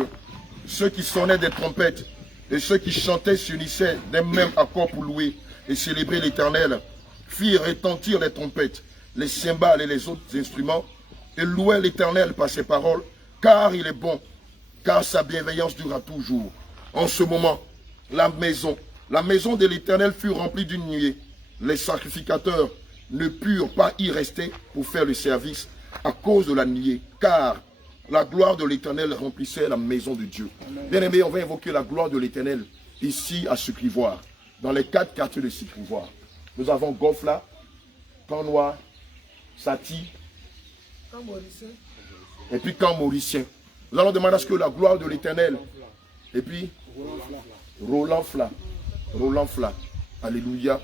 ceux qui sonnaient des trompettes et ceux qui chantaient s'unissaient d'un même accord pour louer et célébrer l'Éternel, firent retentir les trompettes les cymbales et les autres instruments, et louaient l'Éternel par ses paroles, car il est bon, car sa bienveillance durera toujours. En ce moment, la maison de l'Éternel fut remplie d'une nuée. Les sacrificateurs ne purent pas y rester pour faire le service à cause de la nuée, car la gloire de l'Éternel remplissait la maison de Dieu. Bien-aimés, on va invoquer la gloire de l'Éternel ici à Sucrivoire, dans les 4 quartiers de Sucrivoire. Nous avons Gofla, Camp Noir, Sati, et puis Camp Mauricien. Nous allons demander à ce que la gloire de l'Éternel, et puis Roland Fla, alléluia,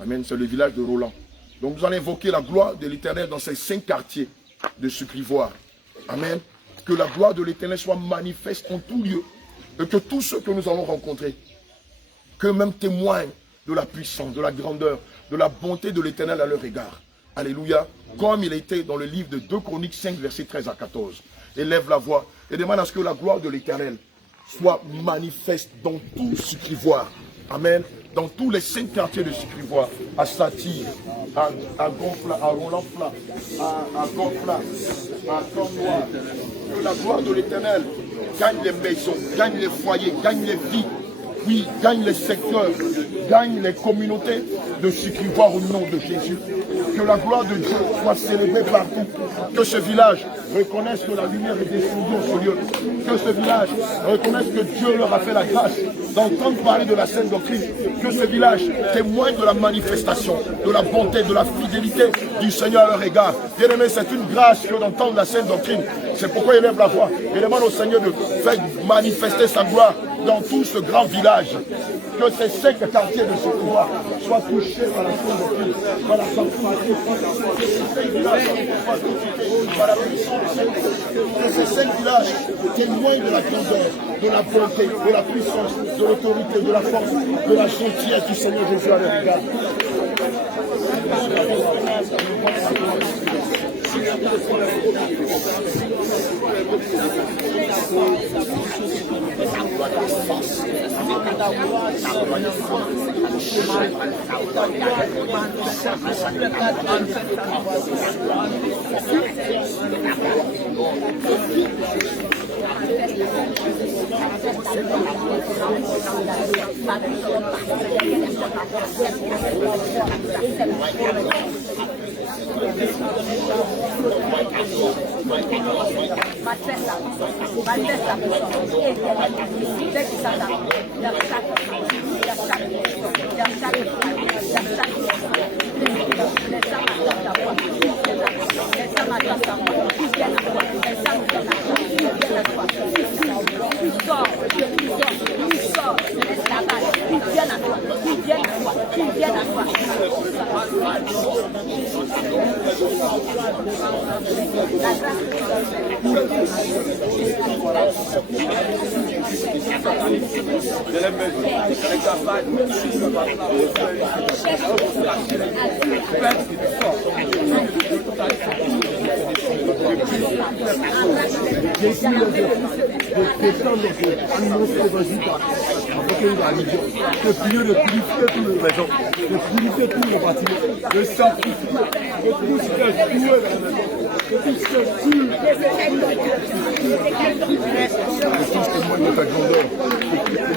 amen, c'est le village de Roland. Donc nous allons invoquer la gloire de l'Éternel dans ces 5 quartiers de Sucrivoire. Amen. Que la gloire de l'Éternel soit manifeste en tout lieu. Et que tous ceux que nous allons rencontrer, que même témoignent de la puissance, de la grandeur, de la bonté de l'Éternel à leur égard. Alléluia. Comme il était dans le livre de 2 Chroniques 5, versets 13 à 14. Élève la voix et demande à ce que la gloire de l'Éternel soit manifeste dans tout Sucrivoire. Amen. Dans tous les 5 quartiers de Sucrivoire, à Sati, à Gonfla, à Roland-Fla, à Gonfla, à Camp Noir. Que la gloire de l'Éternel gagne les maisons, gagne les foyers, gagne les vies. Oui, gagne les secteurs, gagne les communautés de Sucrivoire au nom de Jésus. Que la gloire de Dieu soit célébrée partout. Que ce village reconnaisse que la lumière est descendue au lieu. Que ce village reconnaisse que Dieu leur a fait la grâce d'entendre parler de la sainte doctrine. Que ce village témoigne de la manifestation, de la bonté, de la fidélité du Seigneur à leur égard. Bien aimé, c'est une grâce que d'entendre la sainte doctrine. C'est pourquoi il lève la voix et demande au Seigneur de faire manifester sa gloire dans tout ce grand village. Que ces 5 quartiers de ce pouvoir soient touchés par la sainte doctrine, par la sanctification, par la puissance. Que ces 5 villages témoignent de la grandeur, de la bonté, de la puissance, de l'autorité, de la force, de la gentillesse du Seigneur Jésus à leur égard. De purifier tout le maison, de purifier tout le bâtiment, de sanctifier, de tout ce qui est doué dans la maison, de tout ce qui est pur, de tout ce témoigne de ta grandeur, de tout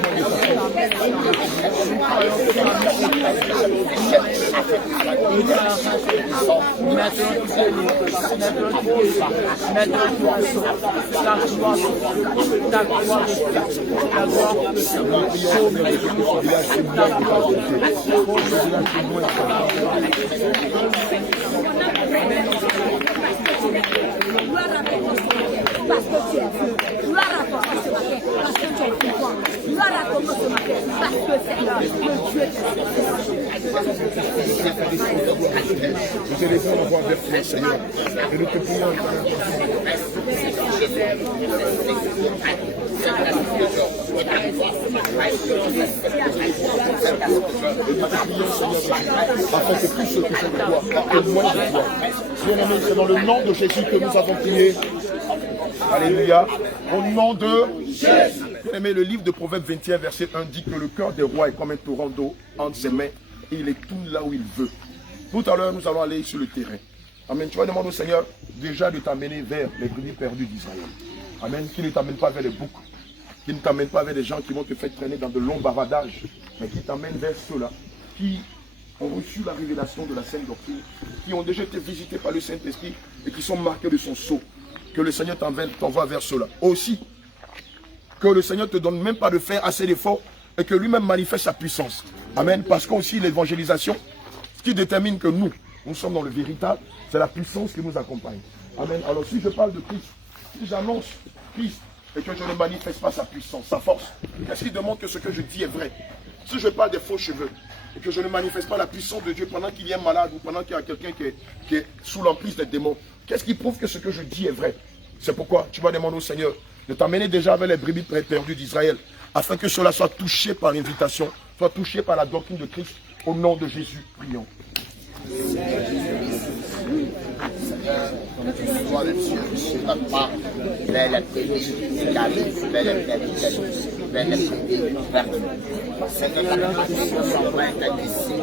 parce que tu es Dieu. Gloire à toi ce matin, parce que tu es puissant. Gloire à toi ce matin, parce que Seigneur, le Dieu nous te laissons avoir vers toi, Seigneur, et nous te prions. Afin que tous ceux qui sont de toi témoignent de toi. Bien-aimé, c'est dans le nom de Jésus que nous avons prié. Alléluia. Au nom de Jésus. Bien-aimé, le livre de Proverbes 21, verset 1 dit que le cœur des rois est comme un torrent d'eau entre ses mains et il est tout là où il veut. Tout à l'heure, nous allons aller sur le terrain. Amen. Tu vas demander au Seigneur déjà de t'amener vers les brebis perdues d'Israël. Amen. Qu'il ne t'amène pas vers les boucs. Qu'il ne t'amène pas vers des gens qui vont te faire traîner dans de longs bavadages. Mais qu'il t'amène vers ceux-là qui ont reçu la révélation de la Sainte Doctrine, qui ont déjà été visités par le Saint-Esprit et qui sont marqués de son sceau. Que le Seigneur t'envoie vers ceux-là. Aussi, que le Seigneur ne te donne même pas de faire assez d'efforts et que lui-même manifeste sa puissance. Amen. Parce qu'aussi l'évangélisation, ce qui détermine que nous sommes dans le véritable, c'est la puissance qui nous accompagne. Amen. Alors si je parle de Christ, si j'annonce Christ et que je ne manifeste pas sa puissance, sa force, qu'est-ce qui demande que ce que je dis est vrai? Si je parle des faux cheveux et que je ne manifeste pas la puissance de Dieu pendant qu'il y a un malade ou pendant qu'il y a quelqu'un qui est sous l'emprise des démons, qu'est-ce qui prouve que ce que je dis est vrai? C'est pourquoi tu vas demander au Seigneur de t'amener déjà avec les brebis perdues d'Israël, afin que cela soit touché par l'invitation, soit touché par la doctrine de Christ. Au nom de Jésus, prions. Seigneur, sois le Dieu sur notre part, vers la brebis égarées, vers les brebis perdues, vers les brebis perdues. Seigneur, la mission s'envoie ici,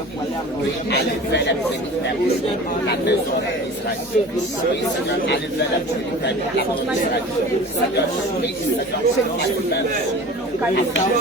oui, aller vers la brebis perdue, la maison d'Israël. Oui, Seigneur, aller vers la brebis perdue, la maison d'Israël. Seigneur, oui, Seigneur, aller vers les brebis.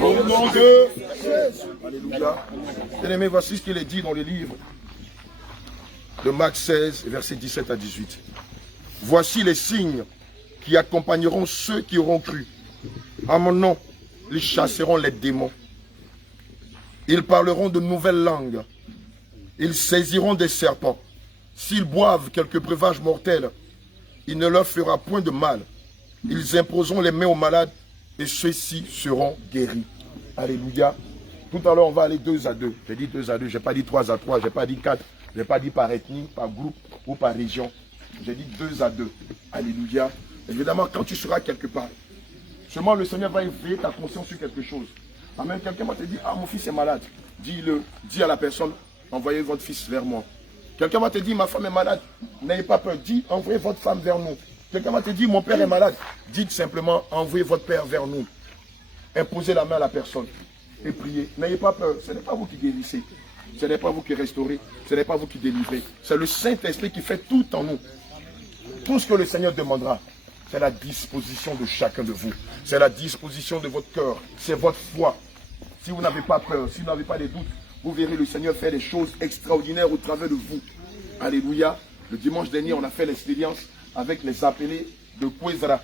Au nom de Jésus. Alléluia. Bien-aimés, voici ce qu'il est dit dans le livre de Marc 16, versets 17 à 18. Voici les signes qui accompagneront ceux qui auront cru. À mon nom, ils chasseront les démons. Ils parleront de nouvelles langues. Ils saisiront des serpents. S'ils boivent quelques breuvages mortels, il ne leur fera point de mal. Ils imposeront les mains aux malades et ceux-ci seront guéris. Alléluia. Tout à l'heure, on va aller 2 à 2. J'ai dit 2 à 2, je n'ai pas dit 3 à 3, je n'ai pas dit 4, je n'ai pas dit par ethnie, par groupe ou par région. J'ai dit 2 à 2. Alléluia. Évidemment, quand tu seras quelque part, seulement le Seigneur va éveiller ta conscience sur quelque chose. Amen. Quelqu'un va te dire, ah, mon fils est malade. Dis-le, dis à la personne, envoyez votre fils vers moi. Quelqu'un va te dire, ma femme est malade. N'ayez pas peur. Dis, envoyez votre femme vers nous. Quelqu'un va te dire, mon père est malade. Dites simplement, envoyez votre père vers nous. Imposez la main à la personne et priez. N'ayez pas peur. Ce n'est pas vous qui guérissez. Ce n'est pas vous qui restaurez. Ce n'est pas vous qui délivrez. C'est le Saint-Esprit qui fait tout en nous. Tout ce que le Seigneur demandera, c'est la disposition de chacun de vous. C'est la disposition de votre cœur. C'est votre foi. Si vous n'avez pas peur, si vous n'avez pas de doute, vous verrez le Seigneur faire des choses extraordinaires au travers de vous. Alléluia. Le dimanche dernier, on a fait l'expérience avec les appelés de Kwezra.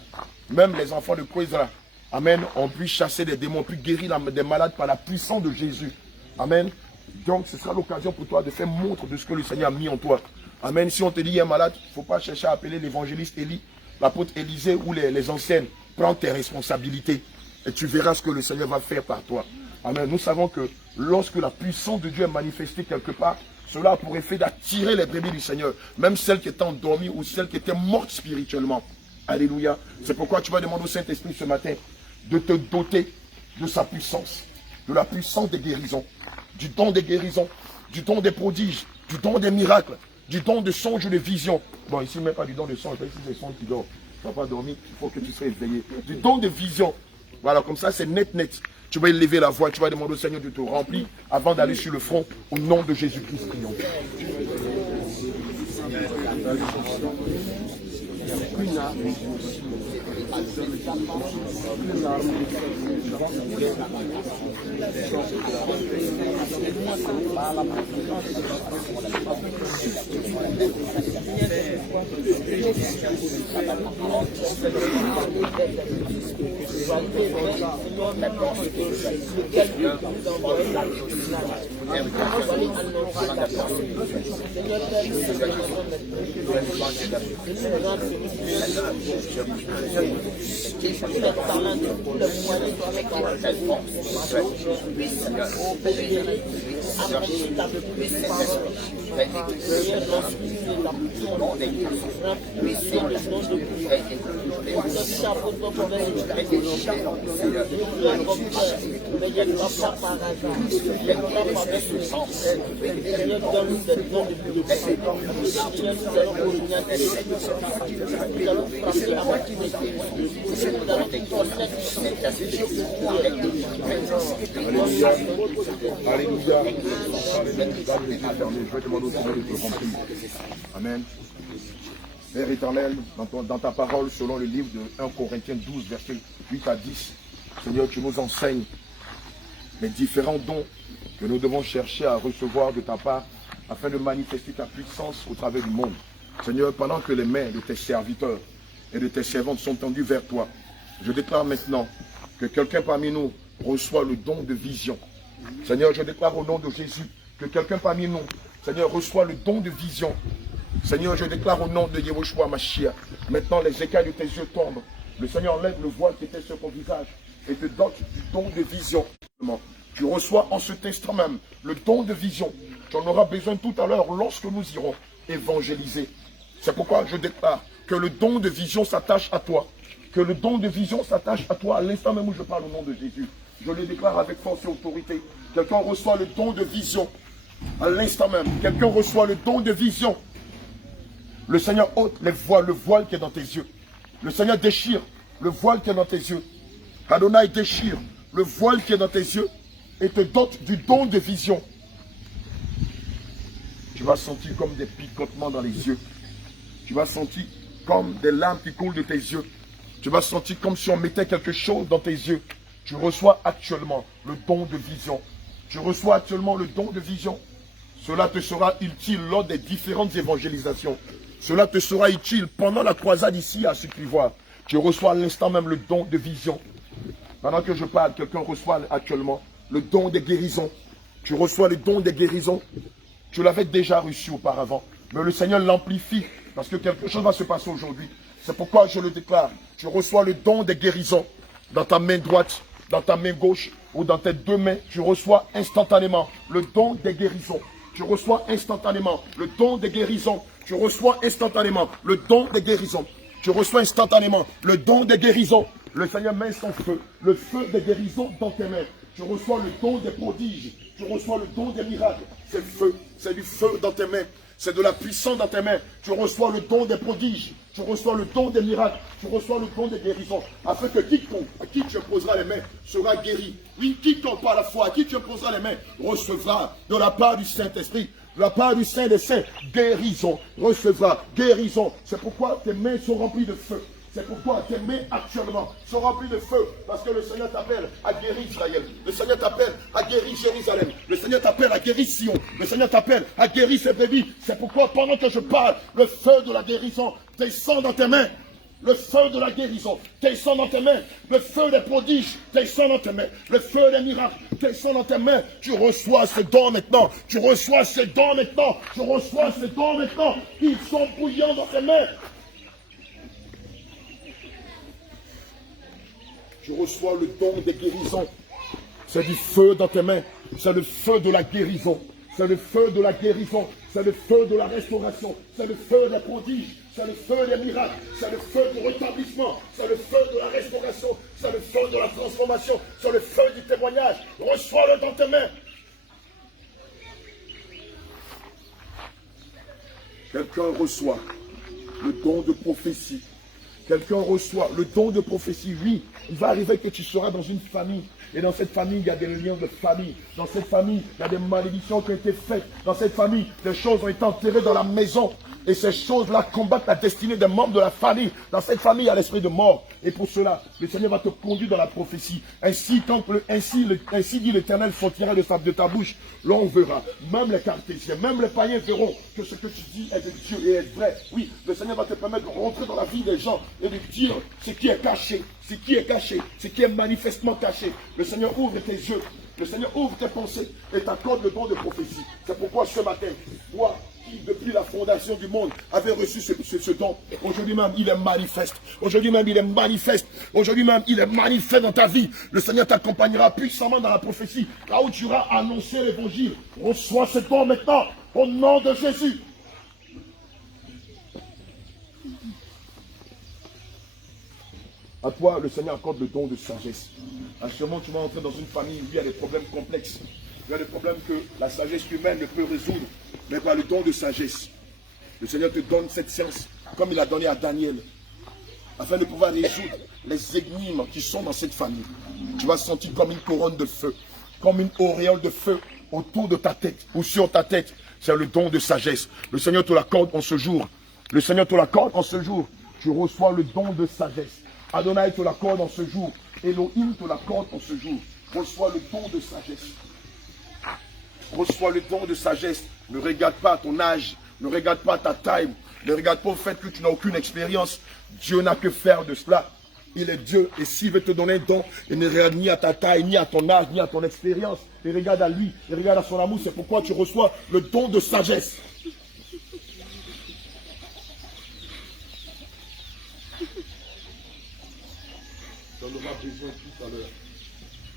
Même les enfants de Kwezra. Amen. On peut chasser des démons, on peut guérir des malades par la puissance de Jésus. Amen. Donc, ce sera l'occasion pour toi de faire montre de ce que le Seigneur a mis en toi. Amen. Si on te dit il y a un malade, il ne faut pas chercher à appeler l'évangéliste Élie, l'apôtre Élisée ou les anciennes. Prends tes responsabilités et tu verras ce que le Seigneur va faire par toi. Amen. Nous savons que lorsque la puissance de Dieu est manifestée quelque part, cela a pour effet d'attirer les brebis du Seigneur, même celles qui étaient endormies ou celles qui étaient mortes spirituellement. Alléluia. C'est pourquoi tu vas demander au Saint-Esprit ce matin de te doter de sa puissance, de la puissance des guérisons, du don des guérisons, du don des prodiges, du don des miracles, du don de songes et de visions. Bon, ici, même pas du don de songes, ici, c'est des songes qui dorment. Tu n'as pas dormi, il faut que tu sois éveillé. Du don de visions. Voilà, comme ça, c'est net. Tu vas élever la voix, tu vas demander au Seigneur de te remplir avant d'aller sur le front. Au nom de Jésus-Christ, prions. Alléluia. Je vais demander au Seigneur de te remplir. Amen. Père éternel, dans ta parole, selon le livre de 1 Corinthiens 12, versets 8 à 10, Seigneur, tu nous enseignes les différents dons que nous devons chercher à recevoir de ta part afin de manifester ta puissance au travers du monde. Seigneur, pendant que les mains de tes serviteurs et de tes servantes sont tendues vers toi, je déclare maintenant que quelqu'un parmi nous reçoit le don de vision. Seigneur, je déclare au nom de Jésus que quelqu'un parmi nous, Seigneur, reçoit le don de vision. Seigneur, je déclare au nom de Yehoshua Mashiach, maintenant les écailles de tes yeux tombent. Le Seigneur enlève le voile qui était sur ton visage et te dote du don de vision. Tu reçois en cet instant même le don de vision. Tu en auras besoin tout à l'heure lorsque nous irons évangéliser. C'est pourquoi je déclare que le don de vision s'attache à toi. Que le don de vision s'attache à toi à l'instant même où je parle au nom de Jésus. Je le déclare avec force et autorité. Quelqu'un reçoit le don de vision à l'instant même. Quelqu'un reçoit le don de vision. Le Seigneur ôte le voile qui est dans tes yeux. Le Seigneur déchire le voile qui est dans tes yeux. Adonai déchire le voile qui est dans tes yeux et te dote du don de vision. Tu vas sentir comme des picotements dans les yeux. Tu vas sentir comme des larmes qui coulent de tes yeux. Tu vas sentir comme si on mettait quelque chose dans tes yeux. Tu reçois actuellement le don de vision. Tu reçois actuellement le don de vision. Cela te sera utile lors des différentes évangélisations. Cela te sera utile pendant la croisade ici à Sucrivoire. Tu reçois à l'instant même le don de vision. Pendant que je parle, quelqu'un reçoit actuellement le don des guérisons. Tu reçois le don des guérisons. Tu l'avais déjà reçu auparavant. Mais le Seigneur l'amplifie parce que quelque chose va se passer aujourd'hui. C'est pourquoi je le déclare. Tu reçois le don des guérisons dans ta main droite, dans ta main gauche ou dans tes deux mains. Tu reçois instantanément le don des guérisons. Tu reçois instantanément le don des guérisons. Tu reçois instantanément le don des guérisons. Tu reçois instantanément le don des guérisons. Le Seigneur met son feu, le feu des guérisons dans tes mains. Tu reçois le don des prodiges. Tu reçois le don des miracles. C'est le feu, c'est du feu dans tes mains. C'est de la puissance dans tes mains. Tu reçois le don des prodiges. Tu reçois le don des miracles. Tu reçois le don des guérisons. Afin que quiconque à qui tu imposeras les mains sera guéri. Oui, quiconque par la foi à qui tu imposeras les mains recevra de la part du Saint-Esprit, de la part du Saint des Saints, guérison. Recevra guérison. C'est pourquoi tes mains sont remplies de feu. C'est pourquoi tes mains actuellement sont remplies de feu. Parce que le Seigneur t'appelle à guérir Israël. Le Seigneur t'appelle à guérir Jérusalem. Le Seigneur t'appelle à guérir Sion. Le Seigneur t'appelle à guérir ses bébés. C'est pourquoi pendant que je parle, le feu de la guérison descend dans tes mains. Le feu de la guérison descend dans tes mains. Le feu des prodiges descend dans tes mains. Le feu des miracles descend dans tes mains. Tu reçois ces dons maintenant. Tu reçois ces dons maintenant. Tu reçois ces dons maintenant. Ils sont bouillants dans tes mains. Tu reçois le don des guérisons. C'est du feu dans tes mains. C'est le feu de la guérison. C'est le feu de la guérison. C'est le feu de la restauration. C'est le feu des prodiges. C'est le feu des miracles. C'est le feu du rétablissement. C'est le feu de la restauration. C'est le feu de la transformation. C'est le feu du témoignage. Reçois-le dans tes mains. Quelqu'un reçoit le don de prophétie. Quelqu'un reçoit le don de prophétie. Oui, il va arriver que tu seras dans une famille. Et dans cette famille, il y a des liens de famille. Dans cette famille, il y a des malédictions qui ont été faites. Dans cette famille, des choses ont été enterrées dans la maison. Et ces choses-là combattent la destinée des membres de la famille. Dans cette famille, il y a l'esprit de mort. Et pour cela, le Seigneur va te conduire dans la prophétie. Ainsi dit l'Éternel sortira de ta bouche. L'on verra. Même les cartésiens, même les païens verront que ce que tu dis est de Dieu et est vrai. Oui, le Seigneur va te permettre de rentrer dans la vie des gens et de dire ce qui est caché, ce qui est caché, ce qui est manifestement caché. Le Seigneur ouvre tes yeux. Le Seigneur ouvre tes pensées et t'accorde le don de prophétie. C'est pourquoi ce matin, toi, qui depuis la fondation du monde avait reçu ce don, aujourd'hui même il est manifeste. Aujourd'hui même il est manifeste. Aujourd'hui même il est manifeste dans ta vie. Le Seigneur t'accompagnera puissamment dans la prophétie. Là où tu iras annoncer l'évangile. Reçois ce don maintenant au nom de Jésus. À toi, le Seigneur accorde le don de sagesse. Actuellement, tu vas entrer dans une famille où il y a des problèmes complexes. Il y a des problèmes que la sagesse humaine ne peut résoudre, mais par le don de sagesse. Le Seigneur te donne cette science, comme il a donné à Daniel, afin de pouvoir résoudre les énigmes qui sont dans cette famille. Tu vas sentir comme une couronne de feu, comme une auréole de feu autour de ta tête ou sur ta tête. C'est le don de sagesse. Le Seigneur te l'accorde en ce jour. Le Seigneur te l'accorde en ce jour. Tu reçois le don de sagesse. Adonai te l'accorde en ce jour. Elohim te l'accorde en ce jour. Reçois le don de sagesse. Reçois le don de sagesse. Ne regarde pas ton âge. Ne regarde pas ta taille. Ne regarde pas au fait que tu n'as aucune expérience. Dieu n'a que faire de cela. Il est Dieu. Et s'il veut te donner un don, il ne regarde ni à ta taille, ni à ton âge, ni à ton expérience. Il regarde à lui. Il regarde à son amour. C'est pourquoi tu reçois le don de sagesse. Tu en auras besoin tout à l'heure.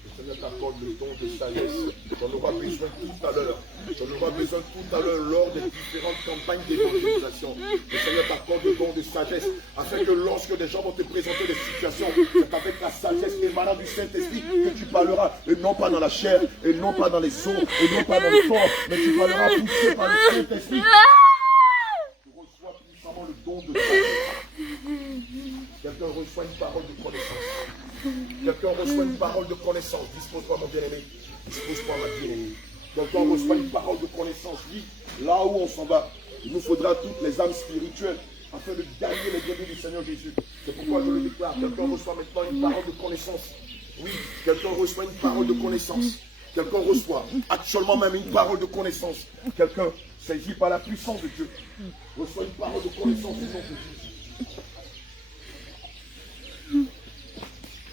Le Seigneur t'accorde le don de sagesse. Tu en auras besoin tout à l'heure. Tu en auras besoin tout à l'heure lors des différentes campagnes d'évangélisation. Le Seigneur t'accorde le don de sagesse afin que lorsque des gens vont te présenter des situations, c'est avec la sagesse émanant du Saint-Esprit que tu parleras. Et non pas dans la chair, et non pas dans les os, et non pas dans le corps, mais tu parleras poussé par le Saint-Esprit. Tu reçois puissamment le don de sagesse. Quelqu'un reçoit une parole de connaissance. Quelqu'un reçoit une parole de connaissance. Dispose-toi, mon bien-aimé. Dispose-toi, ma bien-aimée. Quelqu'un reçoit une parole de connaissance. Oui, là où on s'en va, il nous faudra toutes les âmes spirituelles afin de gagner les bienfaits du Seigneur Jésus. C'est pourquoi je le déclare. Quelqu'un reçoit maintenant une parole de connaissance. Oui, quelqu'un reçoit une parole de connaissance. Quelqu'un reçoit actuellement même une parole de connaissance. Quelqu'un saisi par la puissance de Dieu reçoit une parole de connaissance au nom de Jésus.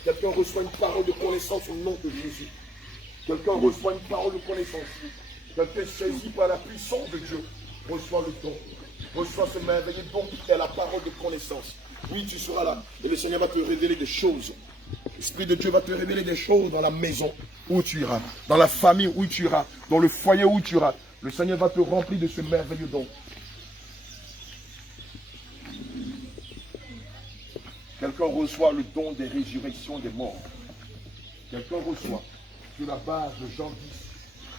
Quelqu'un reçoit une parole de connaissance au nom de Jésus. Quelqu'un reçoit une parole de connaissance. Quelqu'un saisi par la puissance de Dieu reçoit le don. Reçoit ce merveilleux don qui est la parole de connaissance. Oui, tu seras là et le Seigneur va te révéler des choses. L'Esprit de Dieu va te révéler des choses dans la maison où tu iras, dans la famille où tu iras, dans le foyer où tu iras. Le Seigneur va te remplir de ce merveilleux don. Quelqu'un reçoit le don des résurrections des morts. Quelqu'un reçoit, sur la base de Jean 10,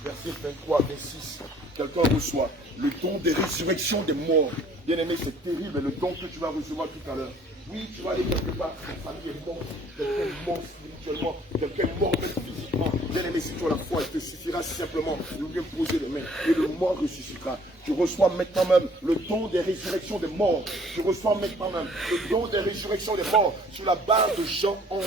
verset 23, 26, quelqu'un reçoit le don des résurrections des morts. Bien aimé, c'est terrible le don que tu vas recevoir tout à l'heure. Oui, tu vas aller quelque part, ta famille est morte, quelqu'un est mort spirituellement, quelqu'un est mort même physiquement. Bien aimé, si tu as la foi, il te suffira simplement de bien poser les mains et le mort ressuscitera. Tu reçois maintenant même le don des résurrections des morts. Tu reçois maintenant même le don des résurrections des morts sur la base de Jean 11.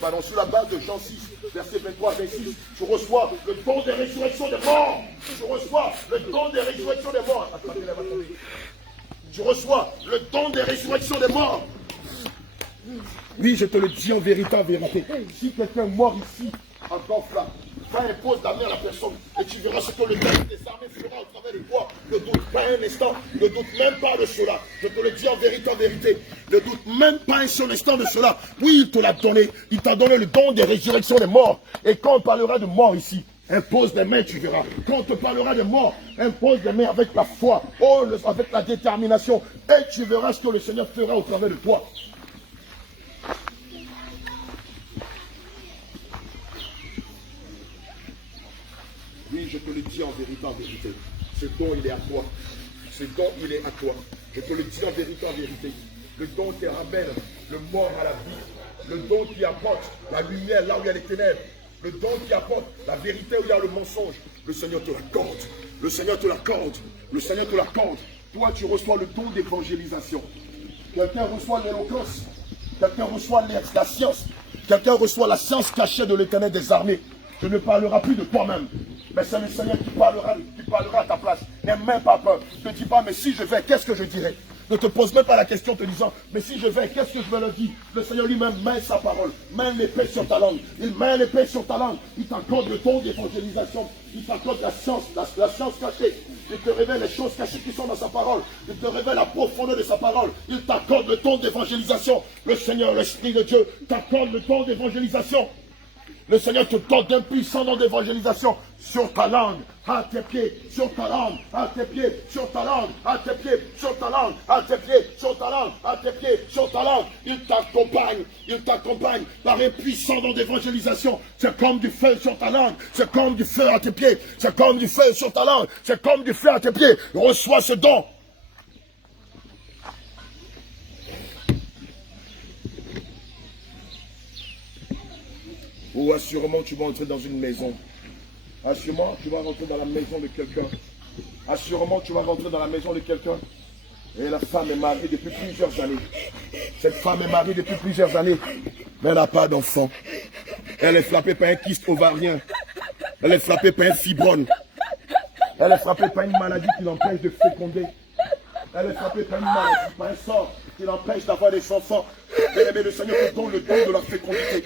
Pardon, sur la base de Jean 6, verset 23-26. Tu reçois le don des résurrections des morts. Tu reçois le don des résurrections des morts. Attendez, attendez. Tu reçois le don des résurrections des morts. Oui, je te le dis en vérité, en vérité. Si quelqu'un mort ici, encore là, va impose d'amener à la personne et tu verras ce que le Père des armées fera au travers de toi. Ne doute pas un instant, ne doute même pas de cela. Je te le dis en vérité, ne doute même pas un seul instant de cela. Oui, il te l'a donné, il t'a donné le don des résurrections des morts. Et quand on parlera de mort ici, impose des mains, tu verras. Quand on te parlera de mort, impose des mains avec la foi, avec la détermination. Et tu verras ce que le Seigneur fera au travers de toi. Oui, je te le dis en vérité. Ce don, il est à toi. Ce don, il est à toi. Je te le dis en vérité. Le don qui ramène le mort à la vie. Le don qui apporte la lumière là où il y a les ténèbres. Le don qui apporte la vérité où il y a le mensonge. Le Seigneur te l'accorde. Le Seigneur te l'accorde. Le Seigneur te l'accorde. Toi, tu reçois le don d'évangélisation. Quelqu'un reçoit l'éloquence. Quelqu'un reçoit la science. Quelqu'un reçoit la science cachée de l'Éternel des armées. Tu ne parleras plus de toi-même. Mais c'est le Seigneur qui parlera à ta place. N'aie même pas peur. Ne dis pas, mais si je vais, qu'est-ce que je dirai? Ne te pose même pas la question te disant, mais si je vais, qu'est-ce que je vais leur dire? Le Seigneur lui-même met sa parole, met l'épée sur ta langue. Il met l'épée sur ta langue. Il t'accorde le don d'évangélisation. Il t'accorde la science cachée. Il te révèle les choses cachées qui sont dans sa parole. Il te révèle la profondeur de sa parole. Il t'accorde le don d'évangélisation. Le Seigneur, l'Esprit de Dieu, t'accorde le don d'évangélisation. Le Seigneur te donne d'un puissant don d'évangélisation sur ta langue, à tes pieds, sur ta langue, à tes pieds, sur ta langue, à tes pieds, sur ta langue, à tes pieds, sur ta langue, à tes pieds, sur ta langue. Il t'accompagne par un puissant don d'évangélisation. C'est comme du feu sur ta langue, c'est comme du feu à tes pieds, c'est comme du feu sur ta langue, c'est comme du feu à tes pieds. Reçois ce don. Ou assurément tu vas entrer dans une maison. Assurément tu vas rentrer dans la maison de quelqu'un. Assurément tu vas rentrer dans la maison de quelqu'un. Et la femme est mariée depuis plusieurs années. Cette femme est mariée depuis plusieurs années. Mais elle n'a pas d'enfant. Elle est frappée par un kyste ovarien. Elle est frappée par un fibrome. Elle est frappée par une maladie qui l'empêche de féconder. Elle est frappée par une maladie, par un sort qui l'empêche d'avoir des enfants. Bien-aimé, le Seigneur te donne le don de la fécondité.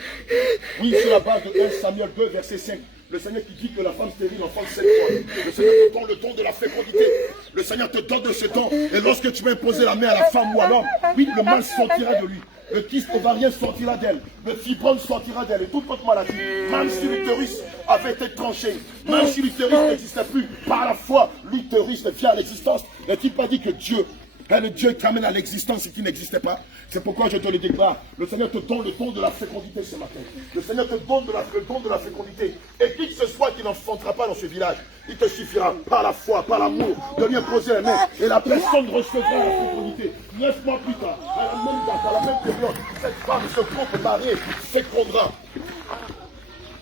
Oui, sur la base de 1 Samuel 2, verset 5. Le Seigneur qui dit que la femme stérile enfante 7 fois. Le Seigneur te donne le don de la fécondité. Le Seigneur te donne de ce don. Et lorsque tu vas imposer la main à la femme ou à l'homme, oui, le mal sortira de lui. Le kyste ovarien sortira d'elle. Le fibrome sortira d'elle. Et toute autre maladie, même si l'utérus avait été tranché, même si l'utérus n'existait plus, par la foi, l'utérus vient à l'existence. N'est-il pas dit que Dieu est le Dieu qui amène à l'existence ce qui n'existait pas? C'est pourquoi je te le déclare. Le Seigneur te donne le don de la fécondité ce matin. Le Seigneur te donne le don de la fécondité. Et qui que ce soit qui n'enfantera pas dans ce village, il te suffira par la foi, par l'amour, de lui imposer la main. Et la personne recevra la fécondité. 9 mois plus tard, à la même date, à la même période, cette femme, ce couple marié, fécondera.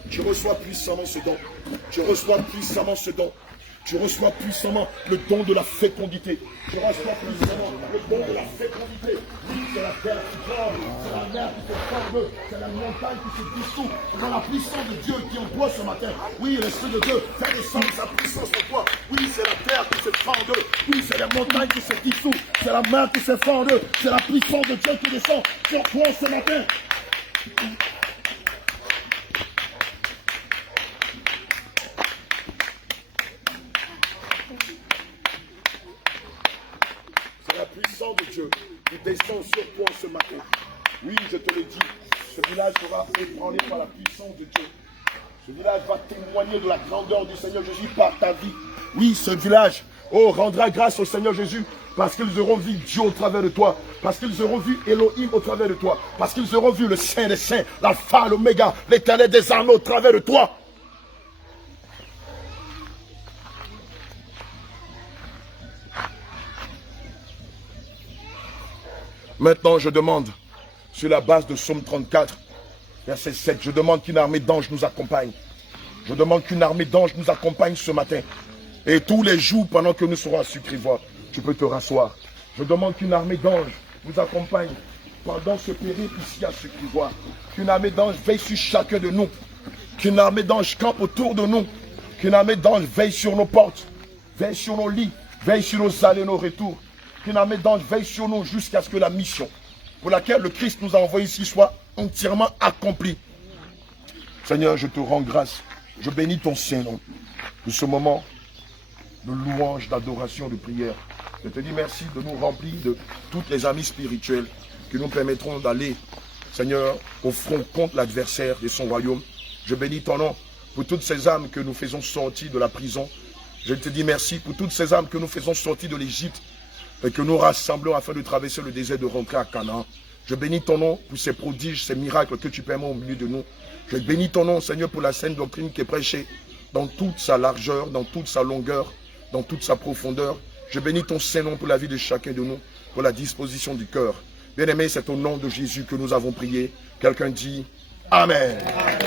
Tu reçois puissamment ce don. Tu reçois puissamment ce don. Tu reçois puissamment le don de la fécondité. Tu reçois puissamment le don de la fécondité. Oui, c'est la terre qui tremble, c'est la mer qui se forme, c'est la montagne qui se dissout. Dans la puissance de Dieu qui emploie ce matin. Oui, l'Esprit de Dieu fait descendre sa puissance sur toi. Oui, c'est la terre qui se fend en deux. Oui, c'est la montagne qui se dissout. C'est la mer qui se fend en deux. C'est la puissance de Dieu qui descend sur toi ce matin. De Dieu qui descend sur toi ce matin. Oui, je te le dis, ce village sera ébranlé par la puissance de Dieu. Ce village va témoigner de la grandeur du Seigneur Jésus par ta vie. Oui, ce village rendra grâce au Seigneur Jésus parce qu'ils auront vu Dieu au travers de toi, parce qu'ils auront vu Elohim au travers de toi, parce qu'ils auront vu le Saint des Saints, l'Alpha, l'Oméga, l'Éternel des armées au travers de toi. Maintenant, je demande, sur la base de Psaume 34, verset 7, je demande qu'une armée d'anges nous accompagne. Je demande qu'une armée d'anges nous accompagne ce matin. Et tous les jours, pendant que nous serons à Sucrivois, tu peux te rasseoir. Je demande qu'une armée d'anges nous accompagne pendant ce périple ici à Sucrivois. Qu'une armée d'anges veille sur chacun de nous. Qu'une armée d'anges campe autour de nous. Qu'une armée d'anges veille sur nos portes, veille sur nos lits, veille sur nos allées et nos retours. Qu'une armée d'anges veille sur nous jusqu'à ce que la mission pour laquelle le Christ nous a envoyés ici soit entièrement accomplie. Seigneur, je te rends grâce. Je bénis ton Saint-Nom de ce moment de louange, d'adoration, de prière. Je te dis merci de nous remplir de toutes les amies spirituelles qui nous permettront d'aller, Seigneur, au front contre l'adversaire de son royaume. Je bénis ton nom pour toutes ces âmes que nous faisons sortir de la prison. Je te dis merci pour toutes ces âmes que nous faisons sortir de l'Égypte et que nous rassemblons afin de traverser le désert, de rentrer à Canaan. Je bénis ton nom pour ces prodiges, ces miracles que tu permets au milieu de nous. Je bénis ton nom, Seigneur, pour la sainte doctrine qui est prêchée dans toute sa largeur, dans toute sa longueur, dans toute sa profondeur. Je bénis ton Saint-Nom pour la vie de chacun de nous, pour la disposition du cœur. Bien-aimé, c'est au nom de Jésus que nous avons prié. Quelqu'un dit Amen. Amen.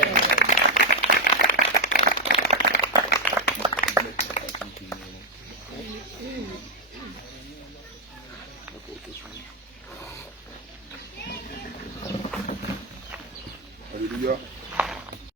Alléluia.